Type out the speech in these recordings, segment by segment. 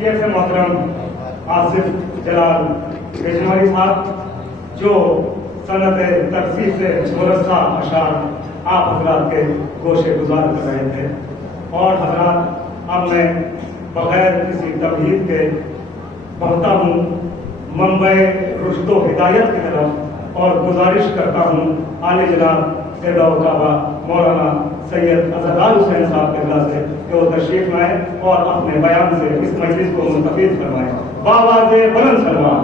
یہ سے محترم آصف جلال کیجریوال صاحب جو صنعت ترسیح سے مرصع اشعار آپ حضرات کے گوشے گزار کر رہے تھے، اور حضرات اب میں بغیر کسی تمہید کے بڑھتا ہوں منبع رشد و ہدایت کی طرف، اور گزارش کرتا ہوں عالی جناب سید کعبہ مولانا سید عزادار حسین صاحب کے اللہ سے کہ وہ تشریف لائیں اور اپنے بیان سے اس مجلس کو منتخب فرمائیں۔ بآواز بلند سلمان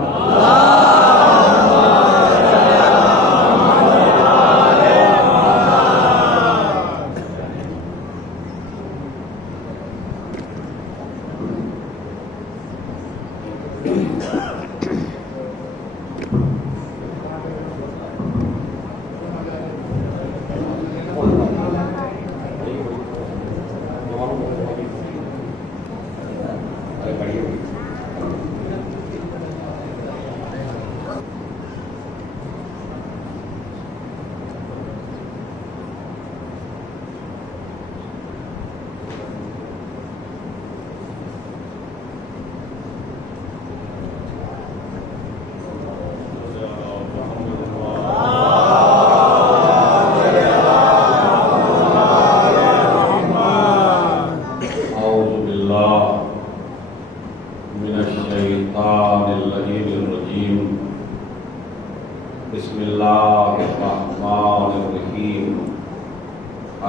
بسم اللہ الرحمن الرحیم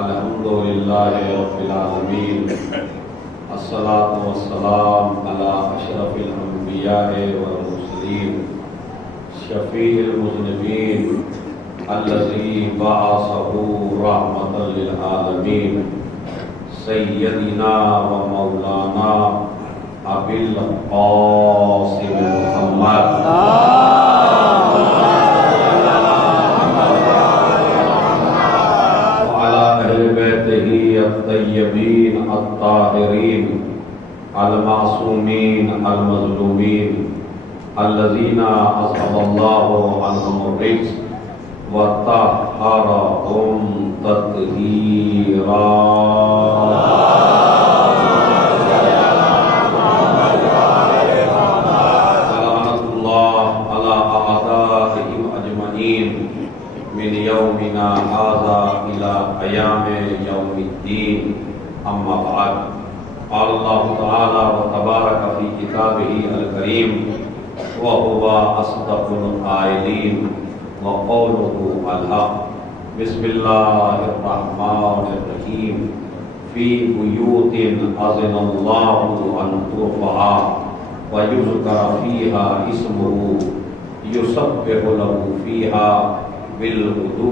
الحمدللہ رب العالمین الصلاۃ والسلام علی اشرف الانبیاء والمرسلین شفیع المذنبین الذی بعثہ رحمۃ للعالمین سیدنا و مولانا ابی القاسم محمد الطیبین الطاہرین المعصومین المظلومین الذین اذهب اللہ عنہم الرجس وطہرہم تطہیرا۔ لعنۃ اللہ علی اعدائہم اجمعین من یومنا ھذا الی قیام یوم الدین، اما بعد، قال اللہ تعالی و تبارک فی کتابہ الکریم وهو اصدق القائلین وقولہ الحق۔ بسم اللہ الرحمن الرحیم۔ فی بیوت اذن اللہ ان ترفع ویذکر فیہا اسمہ یسبح لہ فیہا بالغدو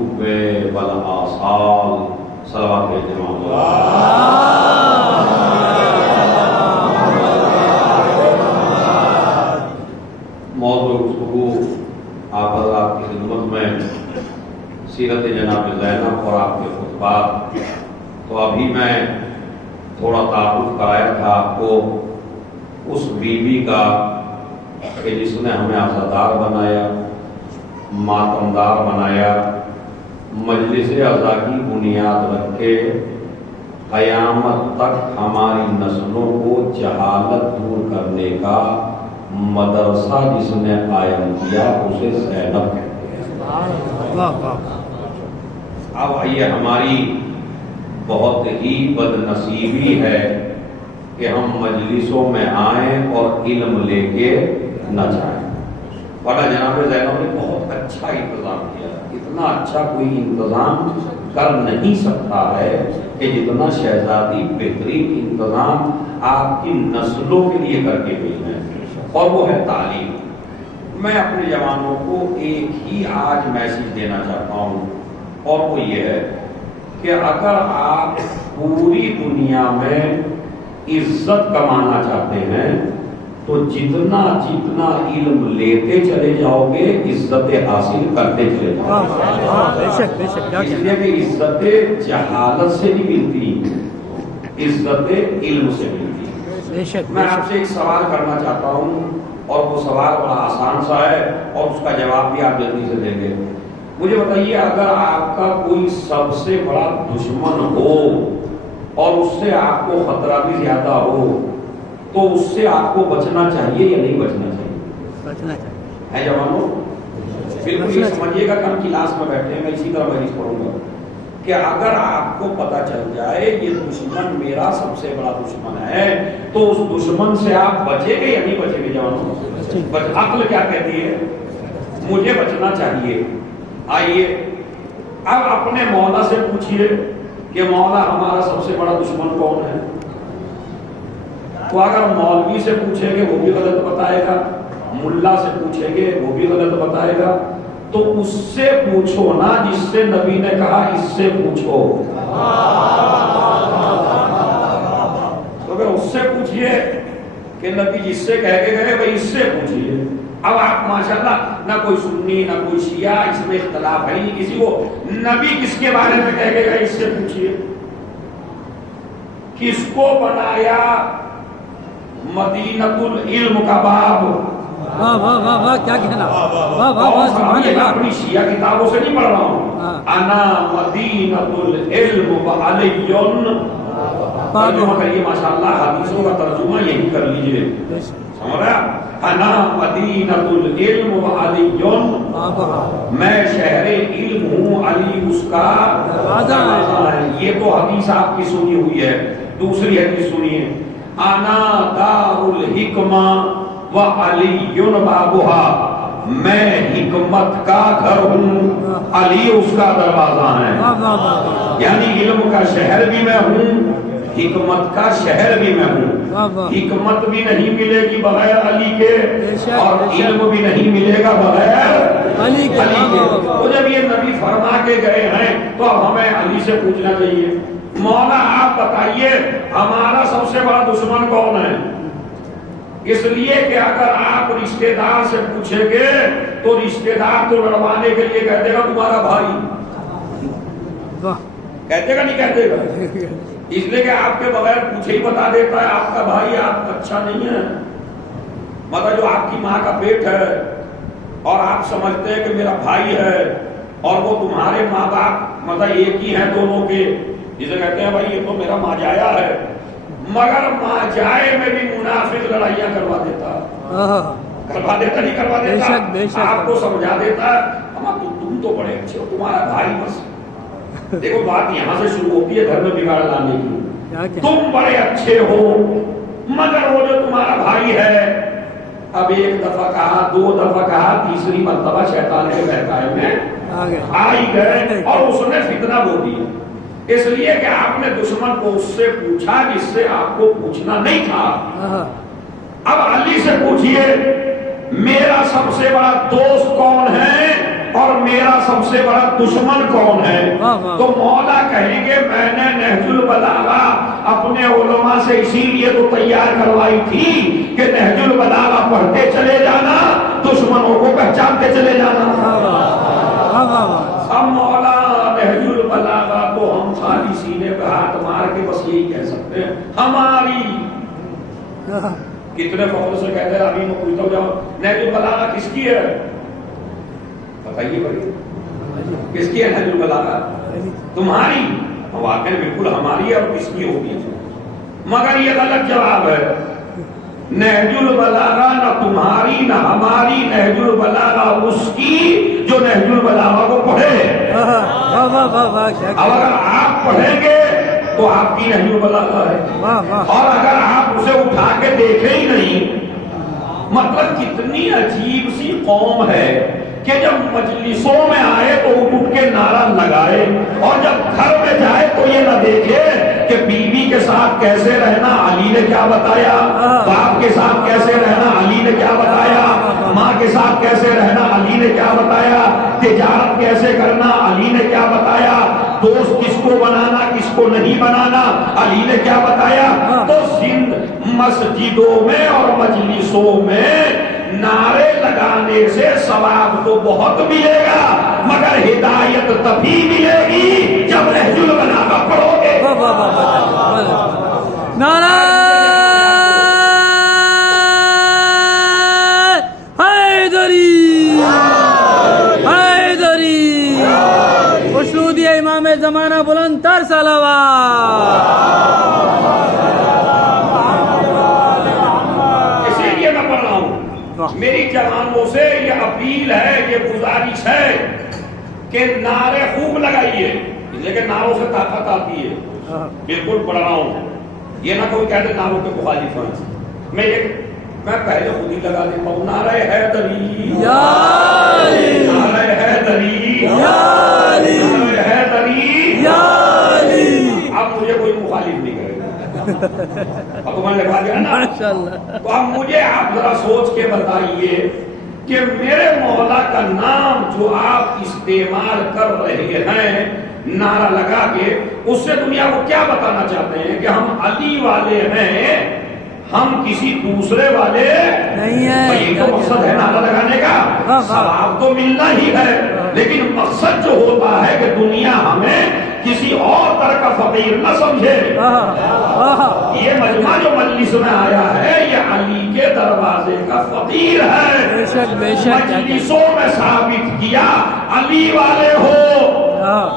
والآصال۔ صلوات جناب موضوع گفتگو آپ حضرات کی خدمت میں سیرت جناب زینب اور آپ کے خطبات۔ تو ابھی میں تھوڑا تعارف کرایا تھا آپ کو اس بیوی کا کہ جس نے ہمیں عزادار بنایا، ماتمدار بنایا، مجلس عزا کی بنیاد رکھ کے قیامت تک ہماری نسلوں کو جہالت دور کرنے کا مدرسہ جس نے قائم کیا اسے زینب کہتے ہیں۔ اب یہ ہماری بہت ہی بد نصیبی ہے کہ ہم مجلسوں میں آئیں اور علم لے کے نہ جائیں، ورنہ جناب زینب نے بہت اچھا انتظام کیا، اتنا اچھا کوئی انتظام کر نہیں سکتا ہے کہ جتنا شہزادی بہترین انتظام آپ کی نسلوں کے لیے کر کے گئی ہے، اور وہ ہے تعلیم۔ میں اپنے جوانوں کو ایک ہی آج میسج دینا چاہتا ہوں، اور وہ یہ ہے کہ اگر آپ پوری دنیا میں عزت کمانا چاہتے ہیں تو جتنا جتنا علم لیتے چلے جاؤ گے عزت حاصل کرتے چلے جاؤ گے، اس لیے کہ عزت جہالت سے نہیں ملتی، عزت علم سے ملتی۔ میں آپ سے ایک سوال کرنا چاہتا ہوں، اور وہ سوال بڑا آسان سا ہے اور اس کا جواب بھی آپ جلدی سے دیں گے۔ مجھے بتائیے، اگر آپ کا کوئی سب سے بڑا دشمن ہو اور اس سے آپ کو خطرہ بھی زیادہ ہو، تو اس سے آپ کو بچنا چاہیے یا نہیں بچنا چاہیے؟ بچنا چاہیے ہے جوانوں؟ بالکل یہ سمجھیے گا کہ ہم کلاس میں بیٹھے ہیں، میں اسی طرح حدیث پڑھوں گا کہ اگر آپ کو پتا چل جائے یہ دشمن میرا سب سے بڑا دشمن ہے تو اس دشمن سے آپ بچیں گے یا نہیں بچیں گے جوانوں؟ عقل کیا کہتی ہے؟ مجھے بچنا چاہیے۔ آئیے اب اپنے مولا سے پوچھئے کہ مولا ہمارا سب سے بڑا دشمن کون ہے؟ تو اگر مولوی سے پوچھیں گے وہ بھی غلط بتائے گا، ملا سے پوچھیں گے وہ بھی غلط بتائے گا، تو اس سے پوچھو نا جس سے نبی نے کہا اس سے پوچھو۔ تو اگر اس سے پوچھئے کہ نبی جس سے کہہ کے گئے بھائی اس سے پوچھئے۔ اب آپ ماشاءاللہ نہ کوئی سنی نہ کوئی شیعہ، اس میں اختلاف ہے نہیں کسی کو، نبی کس کے بارے میں کہہ کے گئے اس سے پوچھئے۔ کس کو بنایا مدینۃ العلم کا باب؟ واہ واہ واہ واہ کیا کہنا، واہ واہ واہ سبحان میں اللہ۔ اپنی شیعہ کتابوں سے نہیں پڑھ رہا ہوں، انا مدینۃ العلم وعلی ترجمہ کریے ماشاءاللہ، حدیثوں کا ترجمہ یہی کر لیجئے، سمجھ رہا؟ انا مدینۃ العلم وعلی، میں شہر علم ہوں، علی اس کا دروازہ ہے۔ یہ تو حدیث آپ کی سنی ہوئی ہے، دوسری حدیث سنیے، انا دار الحکمہ وعلی بابها، میں حکمت کا گھر ہوں، علی اس کا دروازہ ہے۔ یعنی علم کا شہر بھی میں ہوں، حکمت کا شہر بھی میں ہوں۔ حکمت بھی نہیں ملے گی بغیر علی کے، اور علم بھی نہیں ملے گا بغیر علی کے۔ تو جب یہ نبی فرما کے گئے ہیں تو اب ہمیں علی سے پوچھنا چاہیے، مولا آپ بتائیے ہمارا سب سے بڑا دشمن کون ہے؟ اس لیے کہ اگر آپ رشتہ دار سے پوچھیں گے تو رشتہ دار تو لڑوانے کے لیے کہتے گا تمہارا بھائی، کہتے گا نہیں کہتے گا؟ اس لیے کہ آپ کے بغیر پوچھے ہی بتا دیتا ہے آپ کا بھائی آپ اچھا نہیں ہے، مگر جو آپ کی ماں کا پیٹ ہے اور آپ سمجھتے ہیں کہ میرا بھائی ہے اور وہ تمہارے ماں باپ مطلب ایک ہی ہیں دونوں کے، جسے کہتے ہیں بھائی یہ تو میرا ماجایا ہے، مگر ماجائے میں بھی منافق لڑائیاں کروا دیتا نہیں کروا دیتا، آپ کو سمجھا دیتا ہے تم تو بڑے اچھے ہو، تمہارا بھائی بس۔ دیکھو بات یہاں سے شروع ہوتی ہے گھر میں بگاڑ لانے کی، تم بڑے اچھے ہو مگر وہ جو تمہارا بھائی ہے، اب ایک دفعہ کہا، دو دفعہ کہا، تیسری مرتبہ شیطان کے بہکائے میں آئی گئے اور اس نے فتنہ بول دیا، اس لیے کہ آپ نے دشمن کو اس سے پوچھا جس سے آپ کو پوچھنا نہیں تھا۔ اب علی سے پوچھئے میرا سب سے بڑا دوست کون ہے اور میرا سب سے بڑا دشمن کون ہے؟ تو مولا کہیں گے میں نے نہج البلاغہ اپنے علماء سے اسی لیے تو تیار کروائی تھی کہ نہج البلاغہ پڑھتے چلے جانا، دشمنوں کو پہچانتے چلے جانا۔ اب مولا نہج البلاغہ تو ہم خالی سینے پہ ہاتھ مار کے بس یہی کہہ سکتے ہیں ہماری، کتنے فخر سے کہتے ہیں، ابھی میں پوچھتا ہوں جاؤ نہج البلاغہ کس کی ہے؟ بتائیے بھائی کس کی ہے نہج البلاغہ؟ تمہاری؟ واقعی بالکل ہماری ہے، اور کس کی ہوگی؟ مگر یہ غلط جواب ہے، نہج البلاغہ نہ تمہاری نہ ہماری، نہج البلاغہ اس کی جو نہج البلاغہ کو پڑھے۔ اب اگر آپ پڑھیں گے تو آپ کی نہج البلاغہ ہے، اور اگر آپ اسے اٹھا کے دیکھیں ہی نہیں، مطلب کتنی عجیب سی قوم ہے کہ جب مجلسوں میں آئے تو اٹھ کے نعرہ لگائے، اور جب گھر میں جائے تو یہ نہ دیکھے کہ بیوی کے ساتھ کیسے رہنا علی نے کیا بتایا، باپ کے ساتھ کیسے رہنا علی نے کیا بتایا، ماں کے ساتھ کیسے رہنا علی نے کیا بتایا، تجارت کیسے کرنا علی نے کیا بتایا، دوست کس کو بنانا کس کو نہیں بنانا علی نے کیا بتایا۔ تو مسجدوں میں اور مجلسوں میں نعرے لگانے سے ثواب تو بہت ملے گا، مگر ہدایت تبھی ملے گی جب نہج البلاغہ پڑھو گے۔ نعرہ حیدری، حیدری، خوشنود امام زمانہ بلند تر صلوات۔ واہ۔ میری جوانوں سے یہ اپیل ہے، یہ گزارش ہے کہ نعرے خوب لگائیے، لیکن نعروں سے طاقت آتی ہے۔ بالکل پڑھ رہا ہوں، یہ نہ کوئی کہتے نعروں کے مخالف ہیں۔ میں پہلے خود ہی لگا دیتا ہوں، نعرہ حیدری یا علی، نعرہ حیدری یا علی، نعرہ حیدری یا علی۔ اب مجھے کوئی مخالف نہیں کرے گا، اب تو میں لگا دیا نا۔ ماشاءاللہ۔ تو اب مجھے آپ ذرا سوچ کے بتائیے کہ میرے مولا کا نام جو آپ استعمال کر رہے ہیں نعرہ لگا کے، اس سے دنیا کو کیا بتانا چاہتے ہیں کہ ہم علی والے ہیں، ہم کسی دوسرے والے نہیں ہیں۔ یہ تو مقصد ہے نعرہ لگانے کا، ثواب تو ملنا ہی ہے، لیکن مقصد جو ہوتا ہے کہ دنیا ہمیں کسی اور طرح کا فقیر نہ سمجھے۔ یہ مجمع جو مجلس میں آیا ہے یہ علی کے دروازے کا فقیر ہے۔ بے شک بے شک۔ مجلسوں میں ثابت کیا علی والے ہو،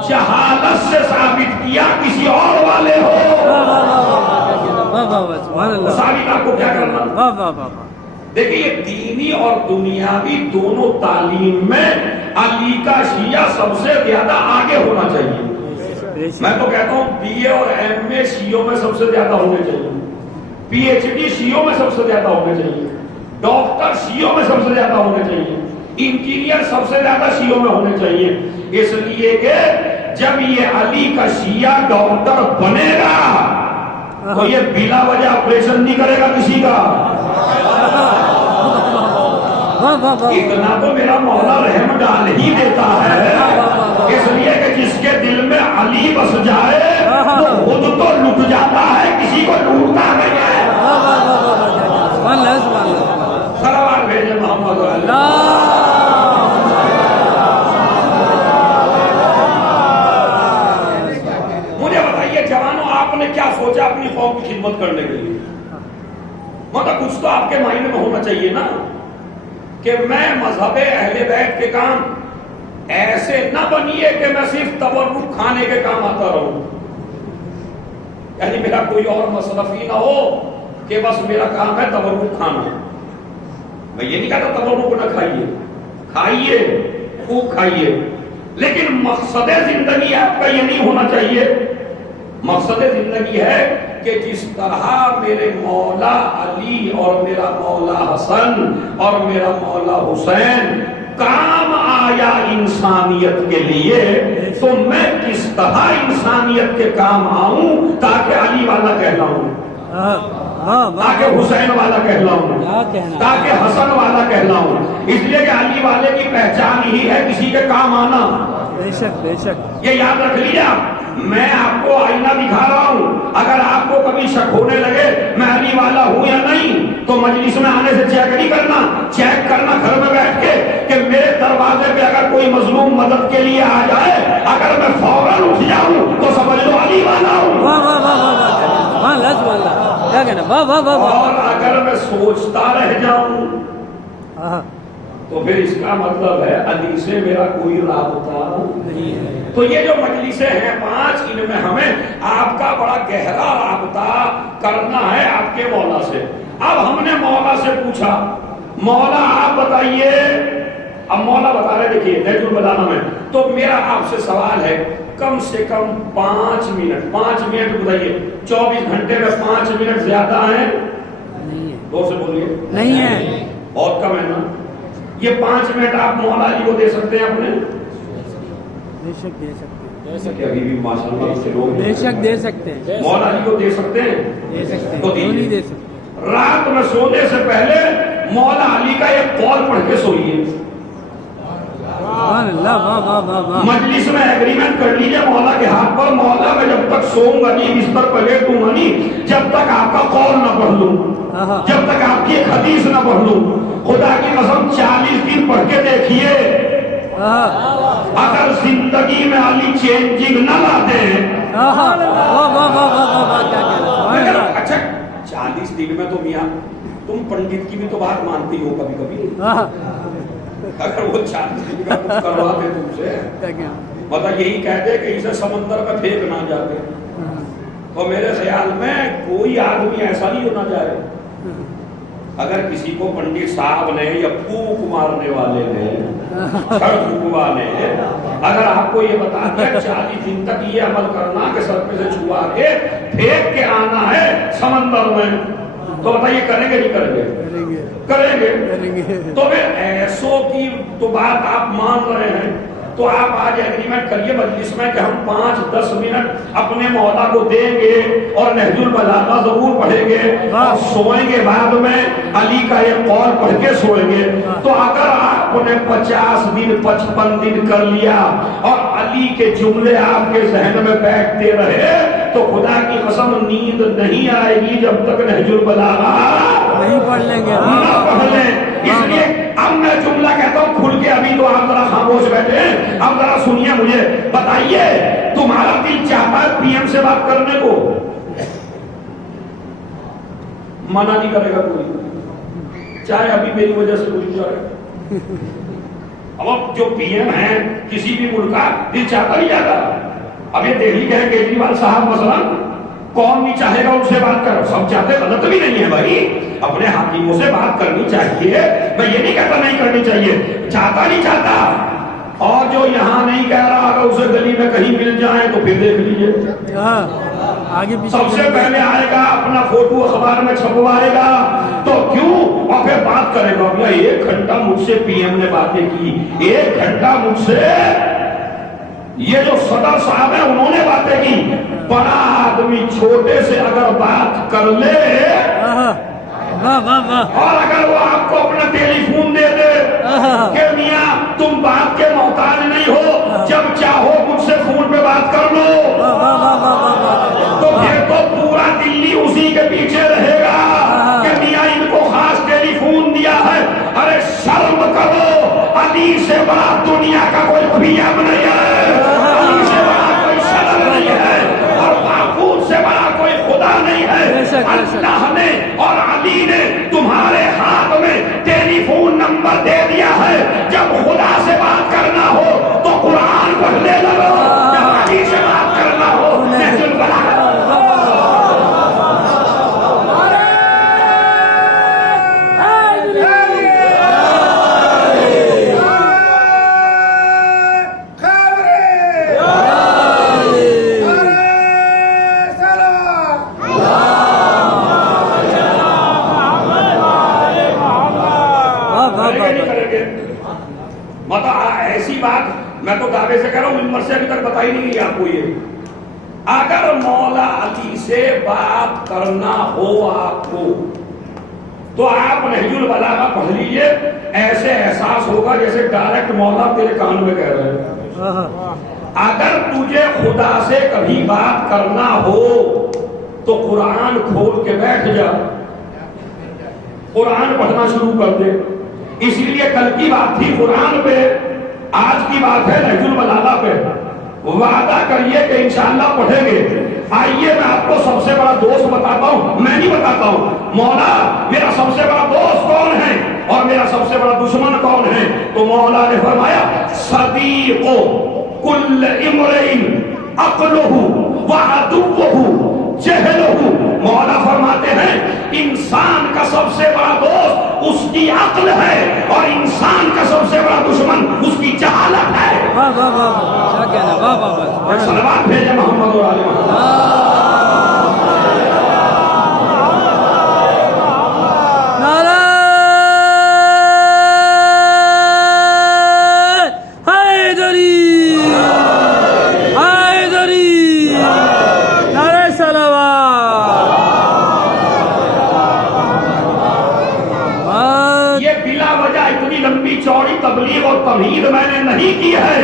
جہالت سے ثابت کیا کسی اور والے ہو، ثابت آپ کو کیا کرنا؟ دیکھیں یہ دینی اور دنیاوی دونوں تعلیم میں علی کا شیعہ سب سے زیادہ آگے ہونا چاہیے۔ میں تو کہتا ہوں بی اے اور ایم اے شیعوں میں سب سے زیادہ ہونے چاہیے، پی ایچ ڈی شیعوں میں سب سے زیادہ ہونے چاہیے، ڈاکٹر شیعوں میں سب سے زیادہ ہونے چاہیے، انجینئر سب سے زیادہ شیعوں میں ہونے چاہیے، اس لیے کہ جب یہ علی کا شیعہ ڈاکٹر بنے گا تو یہ بلا وجہ آپریشن نہیں کرے گا کسی کا۔ اتنا تو میرا مولا رحم ڈال ہی دیتا ہے، اس لیے کہ جس کے دل میں علی بس جائے تو خود تو لٹ جاتا ہے، کسی کو لوٹتا نہیں ہے۔ صلوات بھیجے محمد علیہ۔ مجھے بتائیے جوانوں، آپ نے کیا سوچا اپنی قوم کی خدمت کرنے کے لیے؟ مطلب کچھ تو آپ کے مائنڈ میں ہونا چاہیے نا کہ میں مذہب اہل بیت کے کام ایسے نہ بنیے کہ میں صرف تبرک کھانے کے کام آتا رہوں، یعنی میرا کوئی اور مصرف ہی نہ ہو کہ بس میرا کام ہے تبرک کھانا۔ میں یہ نہیں کہتا تبرک نہ کھائیے، کھائیے خوب کھائیے، لیکن مقصد زندگی آپ کا یہ نہیں ہونا چاہیے۔ مقصد زندگی ہے کہ جس طرح میرے مولا علی اور میرا مولا حسن اور میرا مولا حسین کام آیا انسانیت کے لیے، تو میں کس طرح انسانیت کے کام آؤں تاکہ علی والا کہلاؤں، تاکہ حسین والا کہلاؤں، تاکہ حسن والا کہلاؤں۔ اس لیے کہ علی والے کی پہچان ہی ہے کسی کے کام آنا۔ بے شک بے شک۔ یہ یاد رکھ لیجیے آپ، میں آپ کو آئینہ دکھا رہا ہوں، اگر آپ کو کبھی شک ہونے لگے میں علی والا ہوں یا نہیں تو مجلس میں آنے سے چیک نہیں کرنا، چیک کرنا گھر میں بیٹھ کے کہ میرے دروازے پہ اگر کوئی مظلوم مدد کے لیے آ جائے، اگر میں فوراً اٹھ جاؤں تو سمجھ لو علی والا ہوں۔ اور اگر میں سوچتا رہ جاؤں تو پھر اس کا مطلب ہے علی سے میرا کوئی رابطہ نہیں ہے۔ تو یہ جو مجلسیں ہیں 5، ان میں ہمیں آپ کا بڑا گہرا رابطہ کرنا ہے آپ کے مولا سے۔ اب ہم نے مولا سے پوچھا مولا آپ بتائیے، اب مولا بتا رہے دیکھیے نیج البلاغہ میں، تو میرا آپ سے سوال ہے کم سے کم 5 منٹ بتائیے، 24 گھنٹے میں 5 منٹ زیادہ ہیں؟ دور سے بولیے نہیں ہے، بہت کم ہے نا۔ یہ 5 منٹ آپ مولا علی کو دے سکتے ہیں اپنے؟ بے شک دے سکتے ہیں، ابھی بھی ماشاءاللہ سے لوگ بے شک دے سکتے ہیں، مولا علی کو دے سکتے ہیں؟ دے سکتے ہیں، تو کیوں نہیں دے سکتے؟ رات میں سونے سے پہلے مولا علی کا ایک قول پڑھ کے سوئیے، سبحان اللہ، واہ واہ واہ واہ۔ مجلس میں ایگریمنٹ کر لیجیے مولا کے ہاتھ پر، مولا میں جب تک سوؤں گا نہیں، بستر پر لیٹوں گا نہیں جب تک آپ کا قول نہ پڑھ لوں، جب تک آپ کی ایک حدیث نہ پڑھ لوں۔ خدا کی قسم 40 دن پڑھ کے دیکھیے، اگر زندگی میں علی چینجنگ نہ لاتے ہیں۔ اچھا 40 دن میں تو میاں تم پنڈت کی بھی تو بات مانتی ہو کبھی کبھی، اگر وہ 40 دن کا کچھ کرواتے تم سے، مطلب یہی کہتے کہ اسے سمندر میں پھینک نہ جاتے، تو میرے خیال میں کوئی آدمی ایسا نہیں ہونا چاہے اگر کسی کو پنڈت صاحب نے یا پھوک مارنے والے نے چھڑ پھونکوا نے اگر آپ کو یہ بتا دیا 40 دن تک یہ عمل کرنا کہ سر پہ سے چھوا کے پھینک کے آنا ہے سمندر میں، تو بتائیے کریں گے نہیں کریں گے؟ کریں گے۔ تو پھر ایسوں کی تو بات آپ مان رہے ہیں تو آپ آج ایگریمنٹ کریے مجلس میں کہ ہم 5-10 منٹ اپنے مولا کو دیں گے اور نہج البلاغہ ضرور پڑھیں گے اور سوئیں گے بعد میں علی کا یہ قول پڑھ کے سوئیں گے۔ تو اگر آپ نے 50 دن 55 دن کر لیا اور علی کے جملے آپ کے ذہن میں بیٹھتے رہے تو خدا کی قسم نیند نہیں آئے گی جب تک نہج البلاغہ نہیں پڑھ لیں گے، نہ پڑھ لیں۔ اس لیے اب میں جملہ کہتا ہوں کھل کے، ابھی تو آپ ذرا خاموش بیٹھے ہیں، اب ذرا سنیے مجھے بتائیے تمہارا دل چاہتا ہے پی ایم سے بات کرنے کو؟ منع نہیں کرے گا کوئی، چاہے ابھی میری وجہ سے کوئی جائے۔ اب جو پی ایم ہے کسی بھی ملک کا دل چاہتا نہیں جاتا۔ اب یہ دہلی کے ہیں کیجریوال صاحب مثلا، کون نہیں چاہے گا ان سے بات کرو، سب چاہتے، غلط بھی نہیں ہے بھائی، اپنے حاکموں سے بات کرنی چاہیے، میں یہ نہیں کہتا نہیں کرنی چاہیے، چاہتا نہیں چاہتا، اور جو یہاں نہیں کہہ رہا اگر اسے گلی میں کہیں مل جائیں تو پھر دیکھ لیجیے، آگے پیچھے سب سے پہلے آئے گا اپنا فوٹو اخبار میں چھپوائے گا، تو کیوں؟ اور پھر بات کرے گا، 1 گھنٹہ مجھ سے پی ایم نے باتیں کی، 1 گھنٹہ مجھ سے یہ جو صدر صاحب ہیں انہوں نے باتیں کی۔ بڑا آدمی چھوٹے سے اگر بات کر لے اور اگر وہ آپ کو اپنا ٹیلی فون دے دے کہ میاں تم بات کے محتاج نہیں ہو، جب چاہو مجھ سے فون پہ بات کر لو، تو پھر تو پورا دلی اسی کے پیچھے رہے گا کہ میاں ان کو خاص ٹیلی فون دیا ہے۔ ارے شرم کرو، علی سے بڑا دنیا کا کوئی پی ایم نہیں ہے، علی سے بڑا کوئی صدر نہیں ہے، اور معبود سے بڑا کوئی خدا نہیں ہے۔ اللہ نے اور علی نے تمہارے ہاتھ میں ٹیلی فون نمبر دے دیا ہے، جب خدا سے بات کرنا ہو تو قرآن پڑھنے لگو، جب علی سے بات کرنا ہو نہج البلاغہ۔ ایسی بات میں تو دعوے سے کہہ رہا ہوں، ممبر سے ابھی تک بتائی نہیں گئی آپ کو یہ، اگر مولا علی سے بات کرنا ہو آپ کو تو آپ نہج البلاغہ پڑھ لیجئے، ایسے احساس ہوگا جیسے ڈائریکٹ مولا تیرے کان میں کہہ رہے ہیں۔ اگر تجھے خدا سے کبھی بات کرنا ہو تو قرآن کھول کے بیٹھ جا، قرآن پڑھنا شروع کر دے۔ اسی لیے کل کی بات تھی قرآن پہ، آج کی بات ہے نہج البلاغہ پہ۔ وعدہ کریے کہ انشاءاللہ پڑھیں گے۔ آئیے میں آپ کو سب سے بڑا دوست بتاتا ہوں، میں نہیں بتاتا ہوں، مولا میرا سب سے بڑا دوست کون ہے اور میرا سب سے بڑا دشمن کون ہے؟ تو مولا نے فرمایا صدیق کل امرئ عقلہ وعدوہ جہلہ۔ مولا فرماتے ہیں انسان کا سب سے بڑا دوست اس کی عقل ہے اور انسان کا سب سے بڑا دشمن اس کی جہالت ہے۔ واہ واہ واہ، کیا کہنا، واہ واہ واہ، صلوات بھیجے محمد اور آل محمد۔ نعرہ حیدری، حیدری، نعرہ صلوات۔ یہ بلا وجہ اتنی لمبی چوڑی تبلیغ اور تمہید میں نے نہیں کی ہے،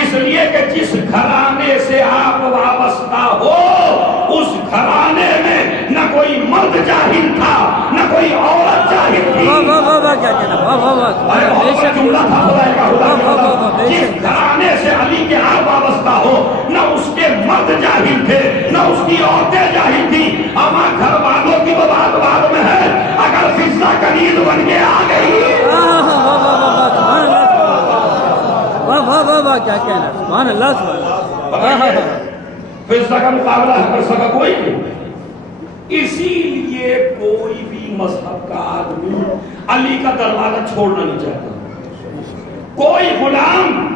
اس لیے کہ جس گھرانے سے آپ وابستہ ہو اس گھرانے میں نہ کوئی مرد جاہل تھا نہ کوئی عورت جاہل تھی۔ واہ واہ واہ واہ، کیا کہنا، واہ واہ واہ، بے شک، جملہ تھا خدا کا، خدا واہ واہ واہ، کا بے جس شک۔ گھرانے سے علی کے آپ وابستہ ہو نہ اس کے مرد جاہل تھے نہ اس کی عورتیں جاہل تھی۔ اما گھر والوں کی تو بات بعد میں ہے، اگر فضہ کنیز بن کے آ گئی، واہ واہ واہ واہ، کیا کہنا، سبحان اللہ، سبحان اللہ۔ فضہ کا مقابلہ کر سکا کوئی نہیں۔ اسی لیے کوئی بھی مذہب کا آدمی علی کا دروازہ چھوڑنا نہیں چاہتا. کوئی غلام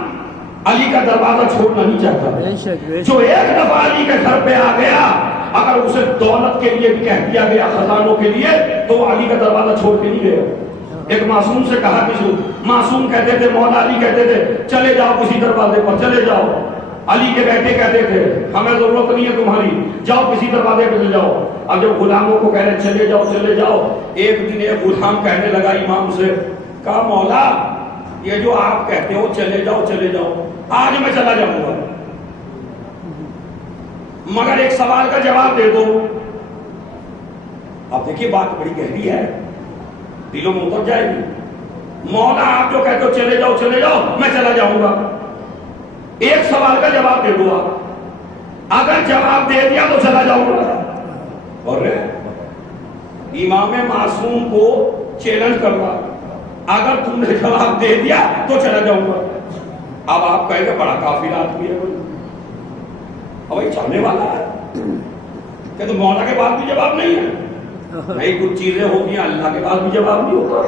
علی کا دروازہ چھوڑنا نہیں چاہتا. جو ایک دفعہ علی کے گھر پہ آ گیا, اگر اسے دولت کے لیے بھی کہہ دیا گیا, خزانوں کے لیے, تو وہ علی کا دروازہ چھوڑ کے نہیں گیا. ایک معصوم سے کہا کسی, معصوم کہتے تھے, مولا علی کہتے تھے چلے جاؤ کسی دروازے پر, چلے جاؤ. علی کے بیٹے کہتے تھے ہمیں ضرورت نہیں ہے تمہاری, جاؤ کسی دروازے پہ چلے جاؤ. اب جب غلاموں کو کہہ رہے چلے جاؤ چلے جاؤ, ایک دن ایک غلام کہنے لگا امام سے, کہا مولا یہ جو آپ کہتے ہو چلے جاؤ چلے جاؤ, آج میں چلا جاؤں گا, مگر ایک سوال کا جواب دے دو. اب دیکھیے بات بڑی گہری ہے, دلوں میں اتر جائے گی. مولا آپ جو کہتے ہو چلے جاؤ میں چلا جاؤں گا, ایک سوال کا جواب دے دو. آپ اگر جواب دے دیا تو چلا جاؤں گا. اور امام معصوم کو چیلنج کروا, اگر تم نے جواب دے دیا تو چلا جاؤں گا. اب آپ کہیں گے بڑا کافر آدمی ہے بھائی, چاہنے والا ہے کہ تو مولا کے پاس بھی جواب نہیں ہے. نہیں, کچھ چیزیں ہوتی ہیں اللہ کے پاس بھی جواب نہیں ہوتا,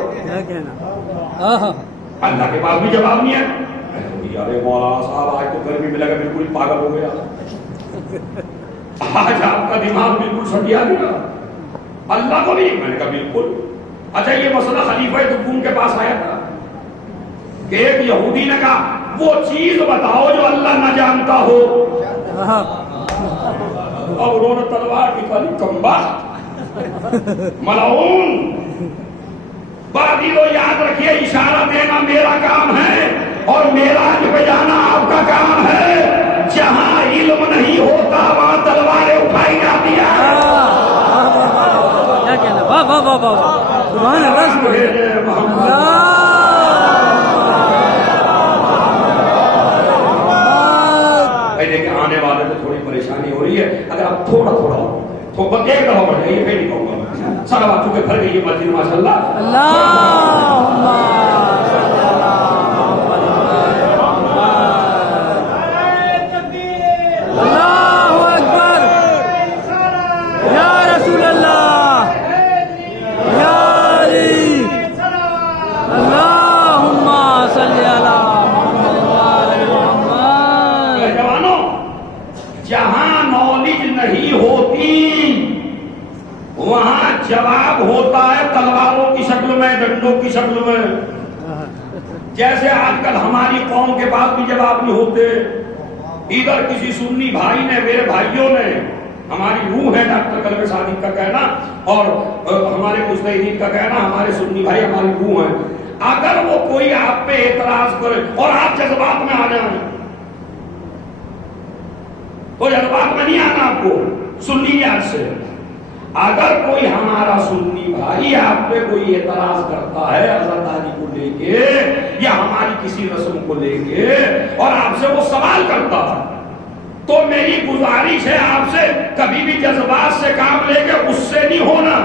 اللہ کے پاس بھی جواب نہیں ہے. ارے مولانا صاحب آج تو گرمی میں لگا بالکل پاگل ہو گیا, آج آپ کا دماغ بالکل سٹیا گیا. اللہ کو بھی, میں نے کہا بالکل. اچھا یہ مسئلہ خلیفہ دوم کے پاس آیا تھا کہ ایک یہودی نے کہا وہ چیز بتاؤ جو اللہ نہ جانتا ہو, اور انہوں نے تلوار نکالی, کمبا ملعون. بات تو یاد رکھیے, اشارہ دینا میرا کام ہے اور معراج پہ جانا آپ کا کام ہے. جہاں علم نہیں ہوتا وہاں تلواریں اٹھائی جاتی ہیں. کیا کہنا, واہ واہ واہ واہ, سبحان اللہ. آنے والے کو تھوڑی پریشانی ہو رہی ہے, اگر آپ تھوڑا بس ایک دفعہ بڑھ جائیے, پھر نہیں کہوں گا. سارا بات چونکہ بھر گئی ہے مسجد ماشاء اللہ. جواب ہوتا ہے تلواروں کی شکل میں, ڈنڈوں کی شکل میں. جیسے آج کل ہماری قوم کے پاس بھی جواب نہیں ہوتے. ادھر کسی سنی بھائی نے, میرے بھائیوں نے, ہماری روح ہے ڈاکٹر کلب صادق کا کہنا اور ہمارے مجتہدین کا کہنا, ہمارے سنی بھائی ہماری روح ہے. اگر وہ کوئی آپ پہ اعتراض کرے اور آپ جذبات میں آ جائیں, تو جذبات میں نہیں آنا آپ کو سنیات سے. اگر کوئی ہمارا سنی بھائی آپ پہ کوئی اعتراض کرتا ہے عزاداری کو لے کے یا ہماری کسی رسم کو لے کے اور آپ سے وہ سوال کرتا ہے, تو میری گزارش ہے آپ سے کبھی بھی جذبات سے کام لے کے غصے نہیں ہونا.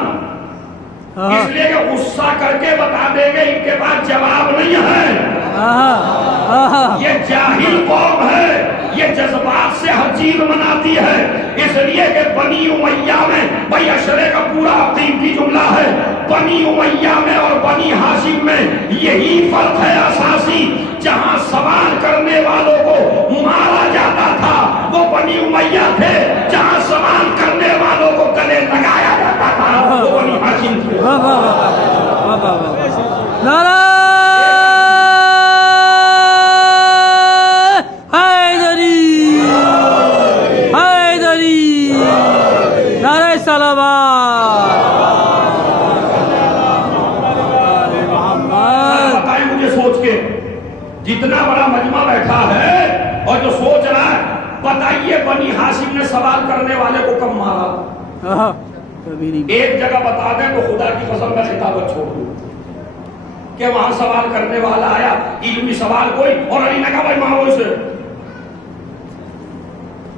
اس لیے کہ غصہ کر کے بتا دیں گے ان کے پاس جواب نہیں ہے. یہ جاہل قوم ہے, یہ جذبات سے ہر چیز مناتی ہے. اس لیے کہ بنی امیہ میں, بھائی اشرے کا پورا قیمتی جملہ ہے, بنی امیہ میں اور بنی ہاشم میں یہی فرق ہے اساسی. جہاں سوال کرنے والوں کو مارا جاتا تھا وہ بنی امیہ تھے, جہاں سوال کرنے والوں کو گلے لگایا جاتا تھا وہ بنی ہاشم تھے. نعرہ حیدری, حیدری, نعرہ سلوات. بتائیں مجھے سوچ کے, جتنا بڑا مجمع بیٹھا ہے اور جو سوچ رہا ہے, بتائیے بنی ہاشم نے سوال کرنے والے کو کب مارا؟ ایک جگہ بتا دیں تو خدا کی قسم کا خطابت چھوڑ دوں کہ وہاں سوال کرنے والا آیا, علمی سوال کوئی, اور علی نے کہا بھائی مارو اسے.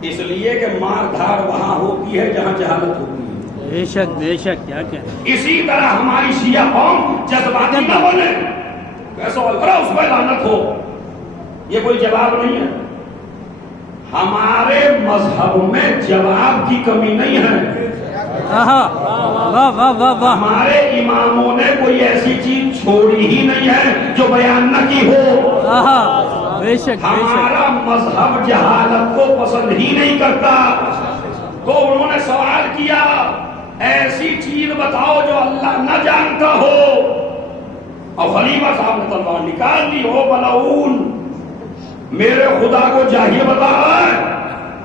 اس لیے کہ مار دھاڑ وہاں ہوتی ہے جہاں جہالت ہوتی ہے. بے شک بے شک, کیا کیا. اسی طرح ہماری شیعہ قوم جذباتی نہ بنے, کیسا اس پہ لعنت ہو, یہ کوئی جواب نہیں ہے. ہمارے مذہب میں جواب کی کمی نہیں ہے. آہا واہ واہ واہ واہ ہمارے اماموں نے کوئی ایسی چیز چھوڑی ہی نہیں ہے جو بیان نہ کی ہو. آہا بے شک بے شک ہمارا مذہب جہالت کو پسند ہی نہیں کرتا. تو انہوں نے سوال کیا ایسی چیز بتاؤ جو اللہ نہ جانتا ہو. اور خلیفہ صاحب نے تلوار نکال دی. ہو ملعون میرے خدا کو جاہل بتا رہا ہے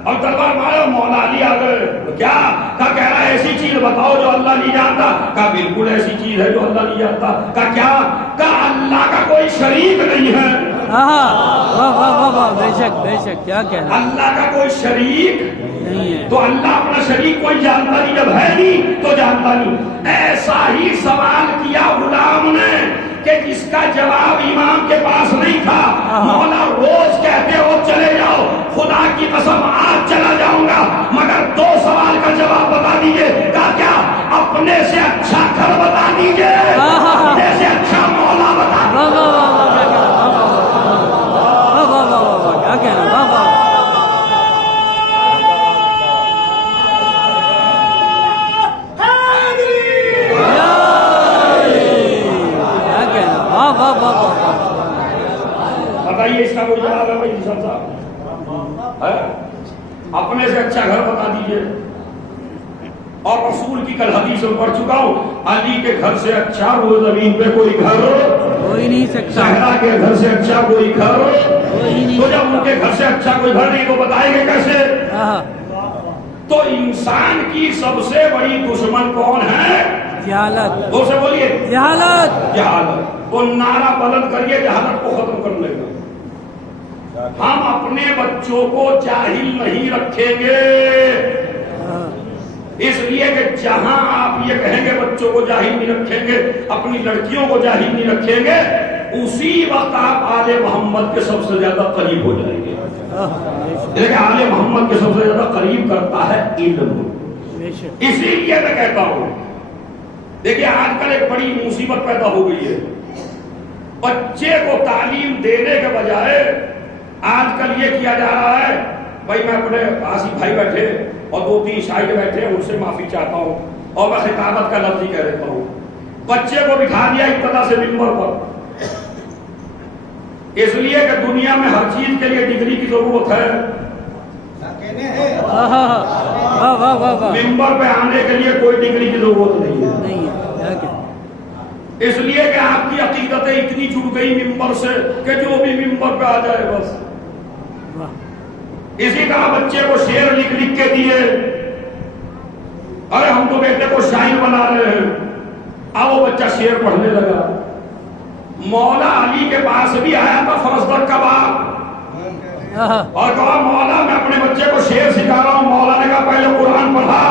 اور تلوار مارے. مولا علی آ گئے. کیا کہہ رہا ہے ایسی چیز بتاؤ جو اللہ نہیں جانتا. کہا بالکل ایسی چیز ہے جو اللہ نہیں جانتا. کہا کیا؟ کہا اللہ کا کوئی شریک نہیں ہے. آہا واہ واہ واہ واہ بے شک کیا کہنا. اللہ کا کوئی شریک نہیں ہے. تو اللہ اپنا شریک کوئی جانتا نہیں. جب ہے نہیں تو جانتا نہیں. ایسا ہی سوال کیا غلام نے کہ جس کا جواب امام کے پاس نہیں تھا. مولا روز کہتے ہو چلے جاؤ, خدا کی قسم آج چلا جاؤں گا مگر 2 سوال کا جواب بتا دیجئے. کہا کیا؟ اپنے سے اچھا گھر بتا دیجئے, اپنے سے اچھا مولا بتا دیجئے. واہ واہ واہ واہ واہ کیا کہنا. واہ واہ بتائیے اس کا کوئی جواب ہے بھائی نشان صاحب؟ اپنے سے اچھا گھر بتا دیجئے. اور رسول کی کل حدیث میں پڑھ چکا ہوں, علی کے گھر سے اچھا روز زمین پہ کوئی گھر کوئی نہیں سکتا. زہرا کے گھر سے اچھا کوئی گھر. کوئی نہیں. تو جب ان کے گھر سے اچھا کوئی گھر نہیں تو بتائیں گے کیسے؟ آہا تو انسان کی سب سے بڑی دشمن کون ہے؟ جہالت. تو سے بولیے جہالت. جہالت. تو نعرہ بلند کریے جہالت کو ختم کرنے کا. ہم اپنے بچوں کو جاہل نہیں رکھیں گے, اس لیے کہ جہاں آپ یہ کہیں گے بچوں کو جاہل نہیں رکھیں گے, اپنی لڑکیوں کو جاہل نہیں رکھیں گے, اسی وقت آپ آل محمد کے سب سے زیادہ قریب ہو جائیں گے. لیکن آل محمد کے سب سے زیادہ قریب کرتا ہے علم. اسی لیے میں کہتا ہوں دیکھیں آج کل ایک بڑی مصیبت پیدا ہو گئی ہے. بچے کو تعلیم دینے کے بجائے آج کل یہ کیا جا رہا ہے, بھائی میں اپنے آصف بھائی بیٹھے اور 2-3 شاہد بیٹھے ان سے معافی چاہتا ہوں اور میں خطابت کا لفظ ہی کہہ دیتا ہوں. بچے کو بٹھا دیا ابتدا سے ممبر پر, اس لیے کہ دنیا میں ہر چیز کے لیے ڈگری کی ضرورت ہے. ممبر پہ آنے کے لیے کوئی ڈگری کی ضرورت نہیں ہے. اس لیے کہ آپ کی عقیدتیں اتنی جڑ گئی ممبر سے کہ جو بھی ممبر پہ آ جائے بس. اسی طرح بچے کو شعر لکھ کے دیے, ارے ہم تو بیٹے کو شاعر بنا رہے ہیں. اب وہ بچہ شعر پڑھنے لگا. مولا علی کے پاس بھی آیا تھا فرزدق کا باپ اور کہا مولا میں اپنے بچے کو شعر سکھا رہا ہوں. مولا نے کہا پہلے قرآن پڑھا.